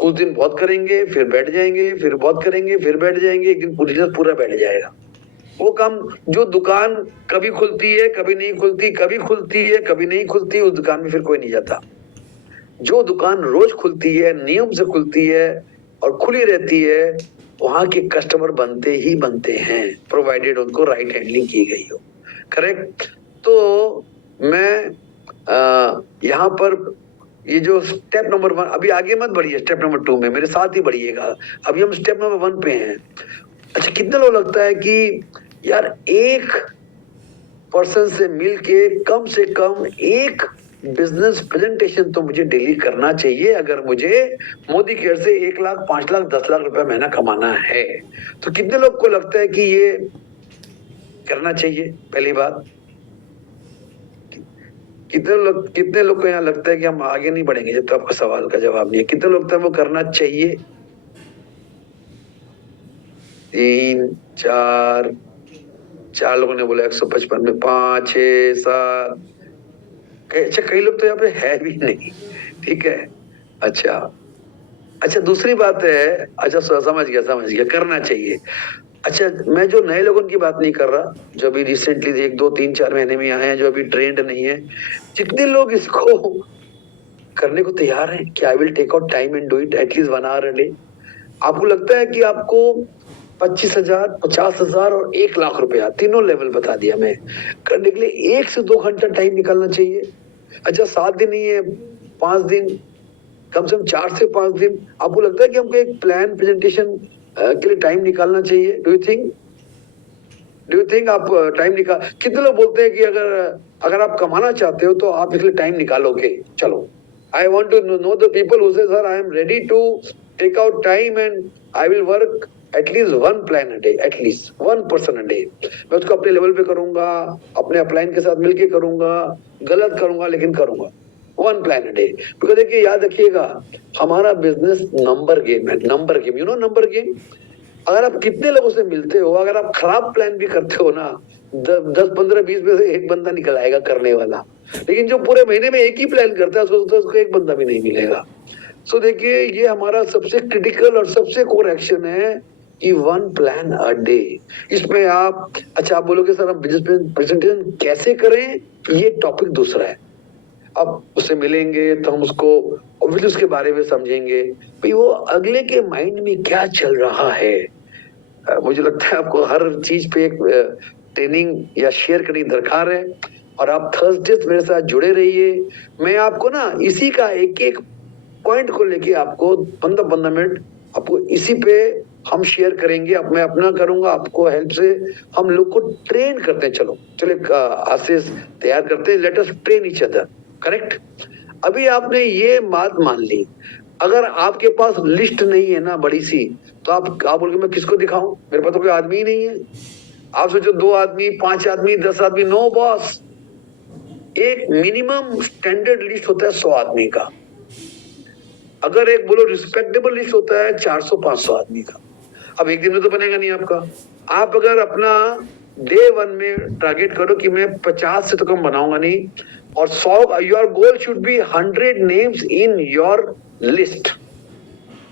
कुछ दिन बहुत करेंगे, फिर बैठ जाएंगे, फिर बहुत करेंगे, फिर बैठ जाएंगे, एक दिन बिजनेस पूरा बैठ जाएगा। वो काम, जो दुकान कभी खुलती है, कभी नहीं खुलती, कभी खुलती है, कभी नहीं खुलती, उस दुकान में फिर कोई नहीं जाता। जो दुकान रोज खुलती है, नियम से खुलती है और खुली रहती है, वहां के कस्टमर बनते ही बनते हैं, प्रोवाइडेड उनको राइट हैंडलिंग की गई हो। करेक्ट। तो मैं यहाँ पर ये जो स्टेप नंबर 1, अभी आगे मत बढ़िए, स्टेप नंबर 2 में मेरे साथ ही बढ़िएगा। अभी हम स्टेप नंबर 1 पे हैं। अच्छा, कितने लोग लगता है कि यार एक पर्सन से मिलके कम से कम एक बिजनेस प्रेजेंटेशन तो मुझे डेली करना चाहिए, अगर मुझे मोदी केयर से 1 लाख, 5 लाख, 10 लाख रुपए महीना कमाना है। तो कितने लोग को लगता है कि ये करना चाहिए? पहली बात, कितने लोग को यहाँ लगता है कि हम आगे नहीं बढ़ेंगे जब तक आपका सवाल का जवाब नहीं है? कितने लोग लगता है वो करना चाहिए? 3 4 लोगों ने बोला, 155 में 5 6 7। अच्छा, कई लोग तो यहाँ पे है भी नहीं। ठीक है। अच्छा, दूसरी बात है, अच्छा समझ गया, करना चाहिए। अच्छा, मैं जो नए लोगों की बात नहीं कर रहा, जो अभी रिसेंटली 1 2 3 4 महीने में आए हैं, जो अभी ट्रेंड नहीं है, जितने लोग इसको करने को तैयार हैं कि I will take out time and do it at least 1 hour a day. आपको लगता है कि आपको 25,000, 50,000 और 1 लाख रुपया, तीनों लेवल बता दिया मैं, करने के लिए 1 से 2 घंटा टाइम निकालना चाहिए। अच्छा, 7 दिन नहीं है, 5 दिन, कम से कम 4 से 5 दिन। आपको लगता है कि हमको एक प्लान प्रेजेंटेशन के लिए टाइम निकालना चाहिए? डू यू थिंक आप टाइम निकाल? कितने लोग बोलते हैं कि अगर आप कमाना चाहते हो तो आप इसलिए टाइम निकालोगे? चलो, I want to know the people who say sir I am ready to take out time and I will work at least 1 plan a day, at least 1 person a day. मैं उसको अपने लेवल पे करूंगा, अपने अपलाइन के साथ मिलके करूंगा, गलत करूंगा लेकिन करूंगा। 1 प्लान अ डे। बिकॉज देखिए, याद रखिएगा, हमारा बिजनेस नंबर गेम है, number game, you know number game. अगर आप कितने लोगों से मिलते हो, अगर आप खराब प्लान भी करते हो ना, 10 15 20 में से एक बंदा निकल आएगा करने वाला। लेकिन जो पूरे महीने में एक ही प्लान करता है, उसको एक बंदा भी नहीं मिलेगा। सो देखिए, ये हमारा सबसे क्रिटिकल और सबसे कोर एक्शन है कि 1 प्लान अ डे। इसमें आप, अच्छा आप बोलोगे सर हम बिजनेस प्रेजेंटेशन कैसे करें, ये टॉपिक दूसरा है। अब उससे मिलेंगे तो हम उसको ऑब्वियसली उसके बारे में समझेंगे, भाई वो अगले के माइंड में क्या चल रहा है। मुझे लगता है आपको हर चीज पे एक ट्रेनिंग या शेयर करने की दरकार है, और आप थर्सडे मेरे साथ जुड़े रहिए। मैं आपको ना इसी का एक एक पॉइंट को लेके आपको 15-15 मिनट आपको इसी पे हम शेयर करेंगे, अब मैं अपना करूंगा, आपको हेल्प से हम लोग को ट्रेन करते हैं। चलो चलो आशीष तैयार करते हैं, लेट अस ट्रेन ईच अदर, करेक्ट। अभी आपने ये बात मान ली, अगर आपके पास लिस्ट नहीं है ना बड़ी सी, तो आप बोल के मैं किसको दिखाऊं, मेरे पास तो कोई आदमी ही नहीं है। आप सोचो 2 आदमी, 5 आदमी, 10 आदमी, नो बॉस। एक मिनिमम स्टैंडर्ड लिस्ट होता है 100 आदमी का। अगर एक बोलो रिस्पेक्टेबल लिस्ट होता है 400-500 आदमी का। अब एक दिन में तो बनेगा नहीं आपका। आप अगर अपना डे 1 में टारगेट करो कि मैं 50 से तो कम बनाऊंगा नहीं, और 100, your goal should be 100 names in your list.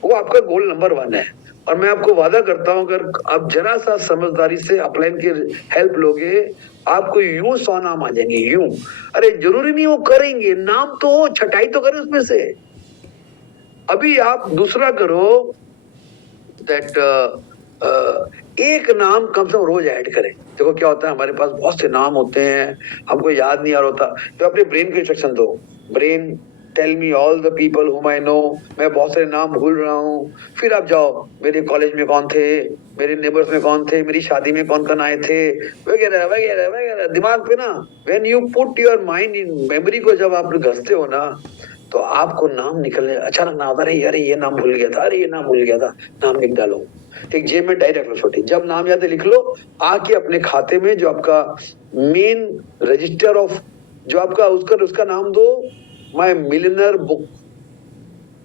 वो आपका गोल नंबर 1 है। और मैं आपको वादा करता हूं, अगर आप जरा सा समझदारी से अपलाइन की हेल्प लोगे, आपको यूं 100 नाम आ जाएंगे, यूं। अरे जरूरी नहीं वो करेंगे, नाम तो छटाई तो करें उसमें से। अभी आप दूसरा करो दैट एक नाम कम से कम रोज ऐड करें। देखो क्या होता है, हमारे पास बहुत से नाम होते हैं, हमको याद नहीं आ रहा होता, तो अपने ब्रेन को इंस्ट्रक्शन दो, brain tell me all the people whom I no. मैं बहुत सारे नाम भूल रहा हूँ। फिर आप जाओ, मेरे कॉलेज में कौन थे, मेरे नेबर्स में कौन थे, मेरी शादी में कौन कौन आए थे, वगैरह वगैरह वगैरह। दिमाग पे ना, when you put your mind in memory को जब आप घसते हो ना, तो आपको नाम निकलने अचानक ना होता, अरे ये नाम भूल गया था, अरे ये नाम भूल गया था, नाम लिख डालो। एक जेब में डायरी रख लो छोटी, जब नाम याद है लिख लो, आके अपने खाते में जो आपका मेन रजिस्टर ऑफ जो आपका उसका नाम दो, माय मिलियनर बुक।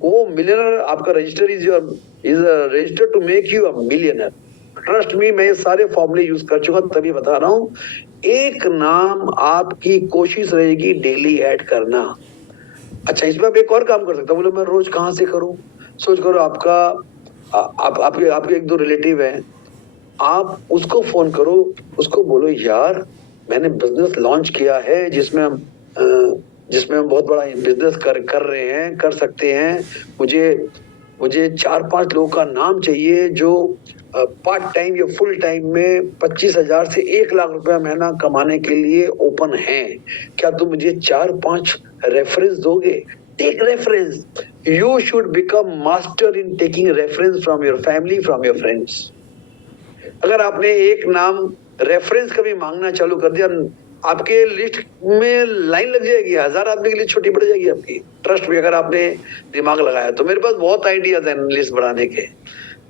वो मिलियनर आपका register is register to make you a millionaire. Trust me, मैं ये सारे फॉर्मूले यूज कर चुका, तभी बता रहा हूं। एक नाम आपकी कोशिश रहेगी डेली ऐड करना। अच्छा, इसमें आप एक और काम कर सकते हो। बोले मैं रोज कहां से करूं, सोच करो आपका आपके 1-2 रिलेटिव हैं, आप उसको फोन करो, उसको बोलो यार मैंने बिजनेस लॉन्च किया है जिसमें हम बहुत बड़ा बिजनेस कर रहे हैं, कर सकते हैं। मुझे 4-5 लोगों का नाम चाहिए जो पार्ट टाइम या फुल टाइम में 25,000 से 1 लाख रुपया महीना कमाने के लिए ओपन हैं। क्या तुम मुझे 4-5 रेफरेंस दोगे? Take reference. You should become master in taking reference from your family, from your friends. अगर आपने एक नाम रेफरेंस कभी मांगना चालू कर दिया, आपके लिस्ट में लाइन लग जाएगी, 1000 आदमी की लिस्ट छोटी पड़ जाएगी आपकी। ट्रस्ट में, अगर आपने दिमाग लगाया तो। मेरे पास बहुत आइडियाज हैं लिस्ट बढ़ाने के।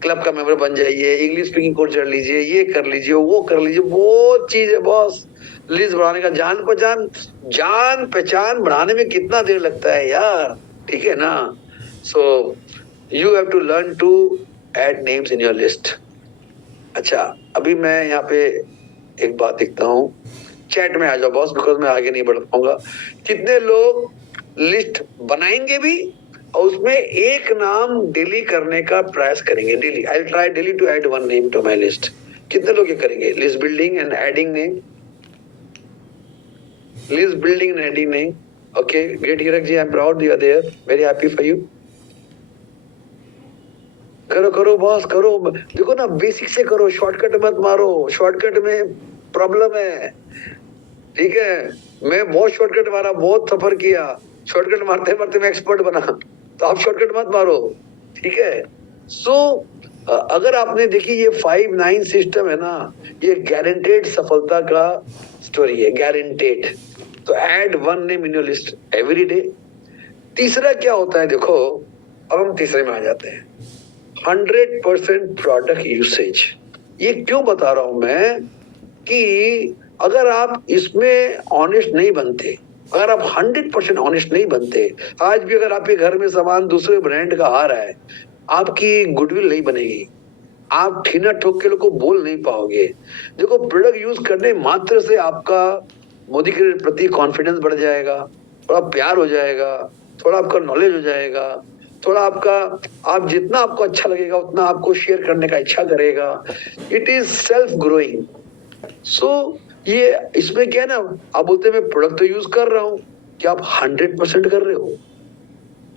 क्लब का मेंबर बन जाइए, इंग्लिश स्पीकिंग कोर्स चढ़ लीजिए, ये कर लीजिए, वो कर लीजिए, बहुत चीज है बॉस लिस्ट बढ़ाने का। जान पहचान बढ़ाने में कितना देर लगता है यार, ठीक है ना। So you have to learn to add names in your list. अच्छा, अभी मैं यहाँ पे एक बात देखता हूँ, चैट में आ जाओ बॉस, बिकॉज मैं आगे नहीं बढ़ पाऊंगा। कितने लोग लिस्ट बनाएंगे भी और उसमें एक नाम डेली करने का प्रयास करेंगे? Daily I will try daily to add 1 name to my list. कितने लोग ये करेंगे? List building and adding name, list building and adding name. Okay, great Hirak ji, I am proud you are there, very happy for you. करो boss, करो। देखो ना, basic से करो, शॉर्टकट मत मारो, शॉर्टकट में प्रॉब्लम है, ठीक है। मैं बहुत शॉर्टकट मारा, बहुत सफर किया, शॉर्टकट मारते मारते मैं एक्सपर्ट बना, तो आप शॉर्टकट मत मारो, ठीक है। सो अगर आपने देखी ये 5-9 सिस्टम है ना, ये गारंटेड सफलता का स्टोरी है, गारंटेड। तो add 1 name in your list every day. तीसरा क्या होता है, देखो अब हम तीसरे में आ जाते हैं, 100% प्रोडक्ट यूसेज। ये क्यों बता रहा हूं मैं कि अगर आप इसमें ऑनेस्ट नहीं बनते, अगर आप 100% ऑनेस्ट नहीं बनते, आज भी अगर आपके घर में सामान दूसरे ब्रांड का आ रहा है, आपकी गुडविल नहीं बनेगी, आप ठीना ठोक के लोग को बोल नहीं पाओगे। देखो, प्रोडक्ट यूज करने मात्र से आपका मोदी के प्रति कॉन्फिडेंस बढ़ जाएगा, थोड़ा प्यार हो जाएगा, थोड़ा आपका नॉलेज हो जाएगा, थोड़ा आप जितना आपको अच्छा लगेगा उतना आपको शेयर करने का इच्छा करेगा। It is self growing. So ये इसमें क्या है ना, आप बोलते हैं मैं प्रोडक्ट तो यूज कर रहा हूं, क्या आप 100% कर रहे हो?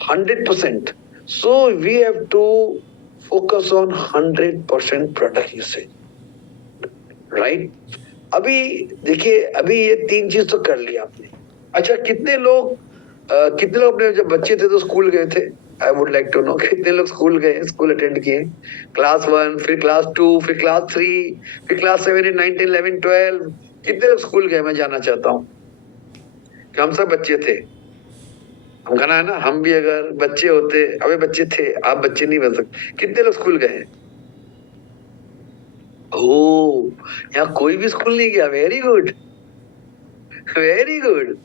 100%। So we have to focus on 100% product usage, right. अभी देखिए, अभी ये 3 चीज तो कर लिया आपने। अच्छा, कितने लोग अपने जब बच्चे थे तो स्कूल गए थे? I would like to know कितने लोग स्कूल गए, स्कूल अटेंड किए, क्लास 1, फिर क्लास 2, फिर क्लास 3, फिर क्लास 7, 8, 9, 10, 11, 12, कितने लोग स्कूल गए? मैं जानना चाहता हूँ कि हम सब बच्चे थे। हम कहना है ना, हम भी अगर बच्चे होते, अबे बच्चे थे, आप बच्चे नहीं बन सकते। कितने लोग स्कूल गए? ओ, यहाँ कोई भी स्कूल नहीं गया। Very good, very good.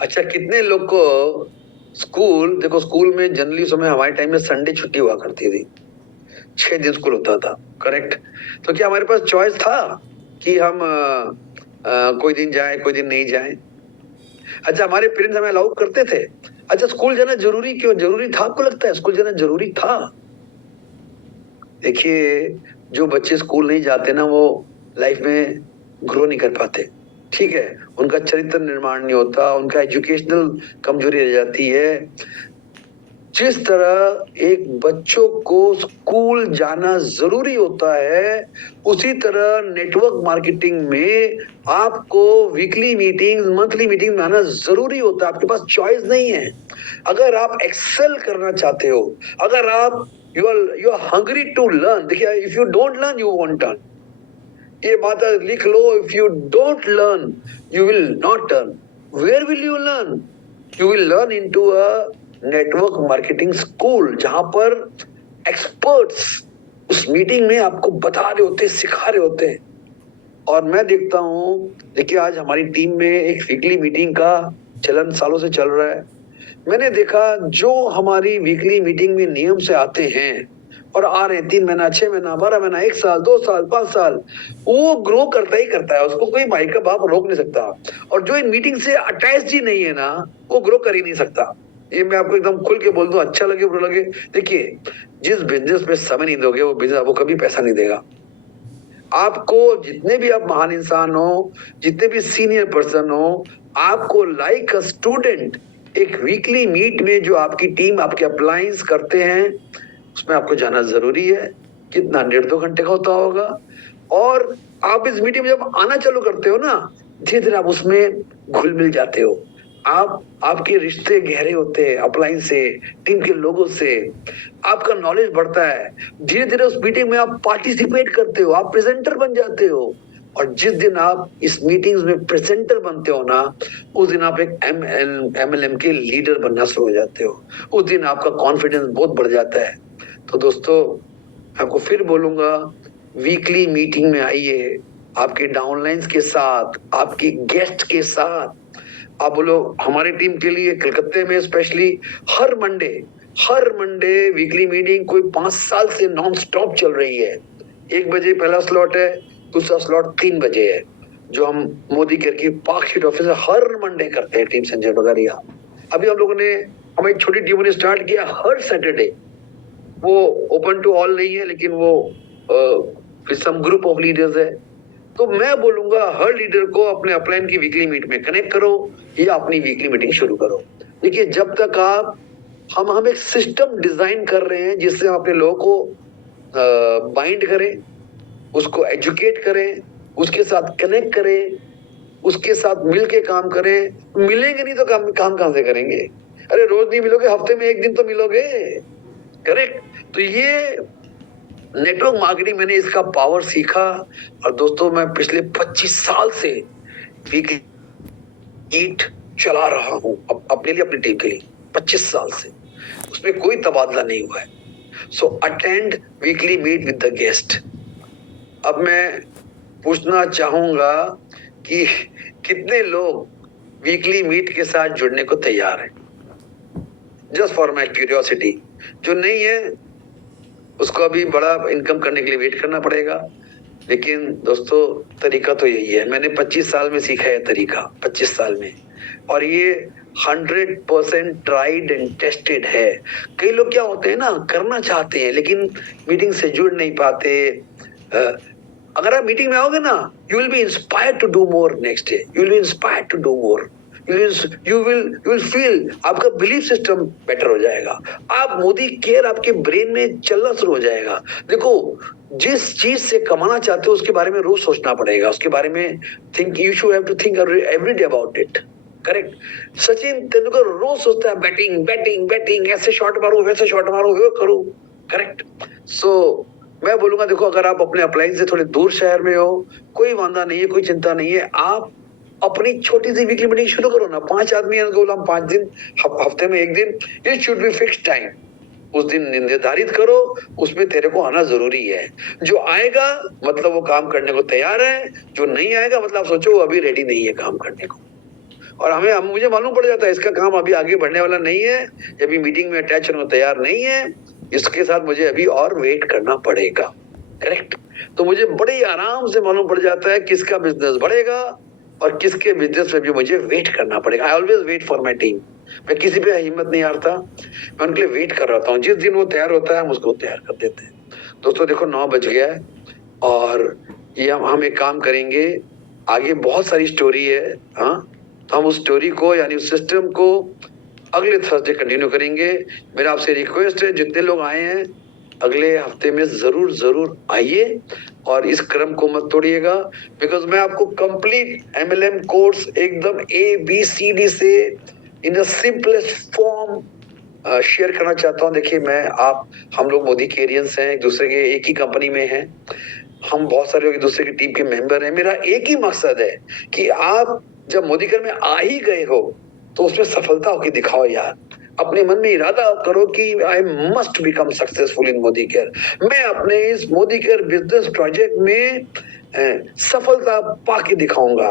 अच्छा, कितने लोग को स्कूल, देखो स्कूल में जनरली समय हमारे टाइम में संडे छुट्टी हुआ करती थी, 6 दिन स्कूल होता था, करेक्ट? तो क्या हमारे पास चॉइस था कि हम कोई दिन जाए कोई दिन नहीं जाए? अच्छा, हमारे पेरेंट्स हमें अलाउ करते थे? अच्छा, स्कूल जाना जरूरी क्यों, जरूरी था? आपको लगता है स्कूल जाना जरूरी था? देखिए, जो बच्चे स्कूल नहीं जाते ना, वो लाइफ में ग्रो नहीं कर पाते, ठीक है? उनका चरित्र निर्माण नहीं होता, उनका एजुकेशनल कमजोरी रह जाती है। जिस तरह एक बच्चों को स्कूल जाना जरूरी होता है, उसी तरह नेटवर्क मार्केटिंग में आपको वीकली मीटिंग्स, मंथली मीटिंग में आना जरूरी होता है। आपके पास चॉइस नहीं है। अगर आप एक्सेल करना चाहते हो, अगर आप you are hungry to learn, देखिए, if you don't learn you won't turn. ये बात लिख लो, if you don't learn you will not turn. Where will you learn? You will learn into a network marketing school, जहां पर experts उस meeting में आपको बता रहे होते हैं, सिखा रहे होते हैं। और मैं देखता हूं, देखिए आज हमारी टीम में एक वीकली मीटिंग का चलन सालों से चल रहा है। मैंने देखा जो हमारी वीकली मीटिंग में नियम से आते हैं और आ रहे हैं, 3 महीना, 6 महीना, 12 महीना, 1 साल, 2 साल, 5 साल, वो ग्रो करता ही करता है, उसको कोई माई का बाप रोक नहीं सकता। और जो इन मीटिंग से अटैच ही नहीं है ना, वो ग्रो कर ही नहीं सकता। ये मैं आपको एकदम खुल के बोल दूं, अच्छा लगे बुरा लगे। देखिए, जिस बिजनेस में समय नहीं दोगे, वो बिजनेस आपको कभी पैसा नहीं देगा। आपको जितने भी आप महान इंसान हो, जितने भी सीनियर पर्सन हो, आपको लाइक अ स्टूडेंट एक वीकली मीट में जो आपकी टीम, आपके अप्लायंस करते हैं, उसमें आपको जाना जरूरी है। कितना, 1.5-2 घंटे का होता होगा। और आप इस मीटिंग में जब आना चालू करते हो ना, धीरे धीरे आप उसमें घुल मिल जाते हो। आपके रिश्ते गहरे होते हैं अपलाइन से, टीम के लोगों से, आपका नॉलेज बढ़ता है। धीरे धीरे उस मीटिंग में आप पार्टिसिपेट करते हो, आप प्रेजेंटर बन जाते हो। और जिस दिन आप इस मीटिंग्स में प्रेजेंटर बनते हो ना, उस दिन आप एक MLM के लीडर बनना शुरू हो जाते हो। उस दिन आपका कॉन्फिडेंस बहुत बढ़ जाता है। तो दोस्तों, आपको फिर बोलूंगा, वीकली मीटिंग में आइए, आपके डाउनलाइंस के साथ, आपके गेस्ट के साथ। आप बोलो, हमारी टीम के लिए कलकत्ते में स्पेशली हर मंडे वीकली मीटिंग कोई 5 साल से नॉन स्टॉप चल रही है। 1 बजे पहला स्लॉट है, दूसरा स्लॉट 3 बजे है, जो हम मोदी केयर की पार्क स्ट्रीट ऑफिस में हर मंडे करते हैं, टीम संजय बगारिया। अभी हम लोगों ने, हमारी छोटी टीम ने स्टार्ट किया हर सैटरडे। वो ओपन टू ऑल नहीं है, लेकिन वो सम ग्रुप ऑफ लीडर्स है। तो मैं बोलूंगा, हर लीडर को अपने अपलाइन की वीकली मीट में कनेक्ट करो या अपनी वीकली मीटिंग शुरू करो। देखिए, जब तक आप, हम एक सिस्टम डिजाइन कर रहे हैं जिससे हम अपने लोगों को बाइंड करें, उसको एजुकेट करें, उसके साथ कनेक्ट करें, उसके साथ मिलके काम करें। मिलेंगे नहीं तो काम कहां से करेंगे? अरे रोज नहीं मिलोगे, हफ्ते में 1 दिन तो मिलोगे, करेक्ट? तो ये नेटवर्क मार्केटिंग, मैंने इसका पावर सीखा। और दोस्तों, मैं पिछले 25 साल से वीकली मीट चला रहा हूं अपने लिए, अपनी टीम के लिए, 25 साल से। उसमें कोई तबादला नहीं हुआ है। So attend weekly meet with the guest. अब मैं पूछना चाहूंगा कि कितने लोग वीकली मीट के साथ जुड़ने को तैयार हैं? Just for my curiosity. जो नहीं है उसको अभी बड़ा इनकम करने के लिए वेट करना पड़ेगा। लेकिन दोस्तों, तरीका तो यही है। मैंने 25 साल में सीखा है तरीका, 25 साल में, और ये 100% ट्राइड एंड टेस्टेड है। कई लोग क्या होते हैं ना, करना चाहते हैं लेकिन मीटिंग से जुड़ नहीं पाते। अगर आप मीटिंग में आओगे ना, you will be inspired to do more next day, you will be inspired to do more. You will feel, आपका बिलीफ सिस्टम बेटर हो जाएगा, आप मोदी केयर आपके ब्रेन में चलना शुरू हो जाएगा। देखो, जिस चीज से कमाना चाहते हो उसके बारे में रोज सोचना पड़ेगा, उसके बारे में think, you should have to think every day about it. Correct. Sachin Tendulkar रोज सोचता है बैटिंग बैटिंग बैटिंग, ऐसे शॉट मारो वैसे शॉट मारो वो करो। करेक्ट। सो मैं बोलूंगा, देखो, अगर आप अपने अप्लायंस से थोड़े दूर शहर में हो, कोई वांदा नहीं है, कोई चिंता नहीं है, आप अपनी छोटी सी वीकली मीटिंग शुरू करो ना। 5 आदमी हैं तो हम 5 दिन, हफ्ते में 1 दिन, it should be fixed time, उस दिन निर्धारित करो, उसमें तेरे को आना जरूरी है। जो आएगा मतलब वो काम करने को तैयार है, जो नहीं आएगा मतलब सोचो वो अभी रेडी नहीं है काम करने को। और मुझे मालूम पड़ जाता है इसका काम अभी आगे बढ़ने वाला नहीं है, अभी मीटिंग में अटैच होने को तैयार नहीं है, इसके साथ मुझे अभी और वेट करना पड़ेगा। करेक्ट। तो मुझे बड़े आराम से मालूम पड़ जाता है किसका बिजनेस बढ़ेगा और किसके बिजनेस में भी मुझे वेट करना पड़ेगा। I always wait for my team. मैं किसी पे हिम्मत नहीं हारता, मैं उनके लिए वेट कर रहा हूँ। जिस दिन वो तैयार होता है हम उसको तैयार कर देते हैं। दोस्तों देखो 9 बज गया है और ये हम एक काम करेंगे, आगे बहुत सारी स्टोरी है। हाँ, तो हम उस स्टोरी को यानी उस सिस्टम को अगले थर्सडे कंटिन्यू करेंगे। मेरा आपसे रिक्वेस्ट है, जितने लोग आए हैं अगले हफ्ते में जरूर आइए और इस क्रम को मत तोड़िएगा, बिकॉज मैं आपको कंप्लीट MLM कोर्स एकदम ABCD से in the simplest form share करना चाहता हूँ। देखिए, हम लोग मोदी केरियंस हैं, एक दूसरे के एक ही कंपनी में हैं, हम बहुत सारे लोग एक दूसरे की टीम के मेंबर हैं। मेरा एक ही मकसद है कि आप जब मोदी केयर में आ ही गए हो तो उसमें सफलता होकर दिखाओ यार। अपने मन में इरादा करो कि I must become successful in Modi care. मैं अपने इस मोदी केयर बिजनेस प्रोजेक्ट में सफलता पाके दिखाऊंगा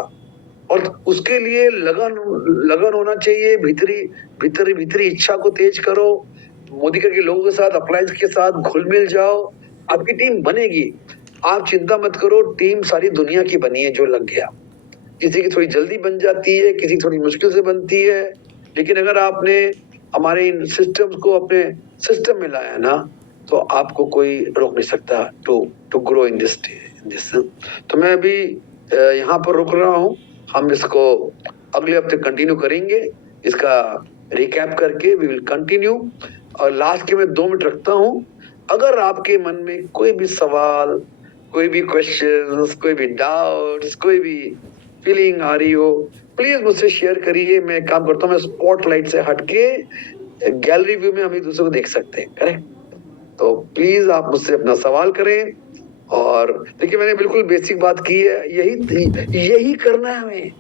और उसके लिए लगन होना चाहिए। भीतरी इच्छा को तेज करो, मोदी केयर के लोगों के साथ, अप्लायंस के साथ घुल मिल जाओ, आपकी टीम बनेगी। आप चिंता मत करो, टीम सारी दुनिया की बनी है, जो लग गया। किसी की थोड़ी जल्दी बन जाती है, किसी थोड़ी मुश्किल से बनती है, लेकिन अगर आपने हमारे इन सिस्टम्स को अपने सिस्टम में लाया ना तो आपको कोई रोक नहीं सकता टू ग्रो इन दिस। तो मैं अभी यहाँ पर रुक रहा हूँ, हम इसको अगले हफ्ते कंटिन्यू करेंगे। इसका रिकैप करके वी विल कंटिन्यू। और लास्ट के मैं 2 मिनट रखता हूँ, अगर आपके मन में कोई भी सवाल, कोई भी क्वेश्चंस, कोई भी डाउट्स, कोई भी फीलिंग आ रही हो, प्लीज मुझसे शेयर करिए। मैं काम करता हूँ, मैं स्पॉटलाइट से हटके गैलरी व्यू में हम एक दूसरे को देख सकते हैं। करेक्ट। तो प्लीज आप मुझसे अपना सवाल करें। और देखिए, मैंने बिल्कुल बेसिक बात की है, यही करना है हमें।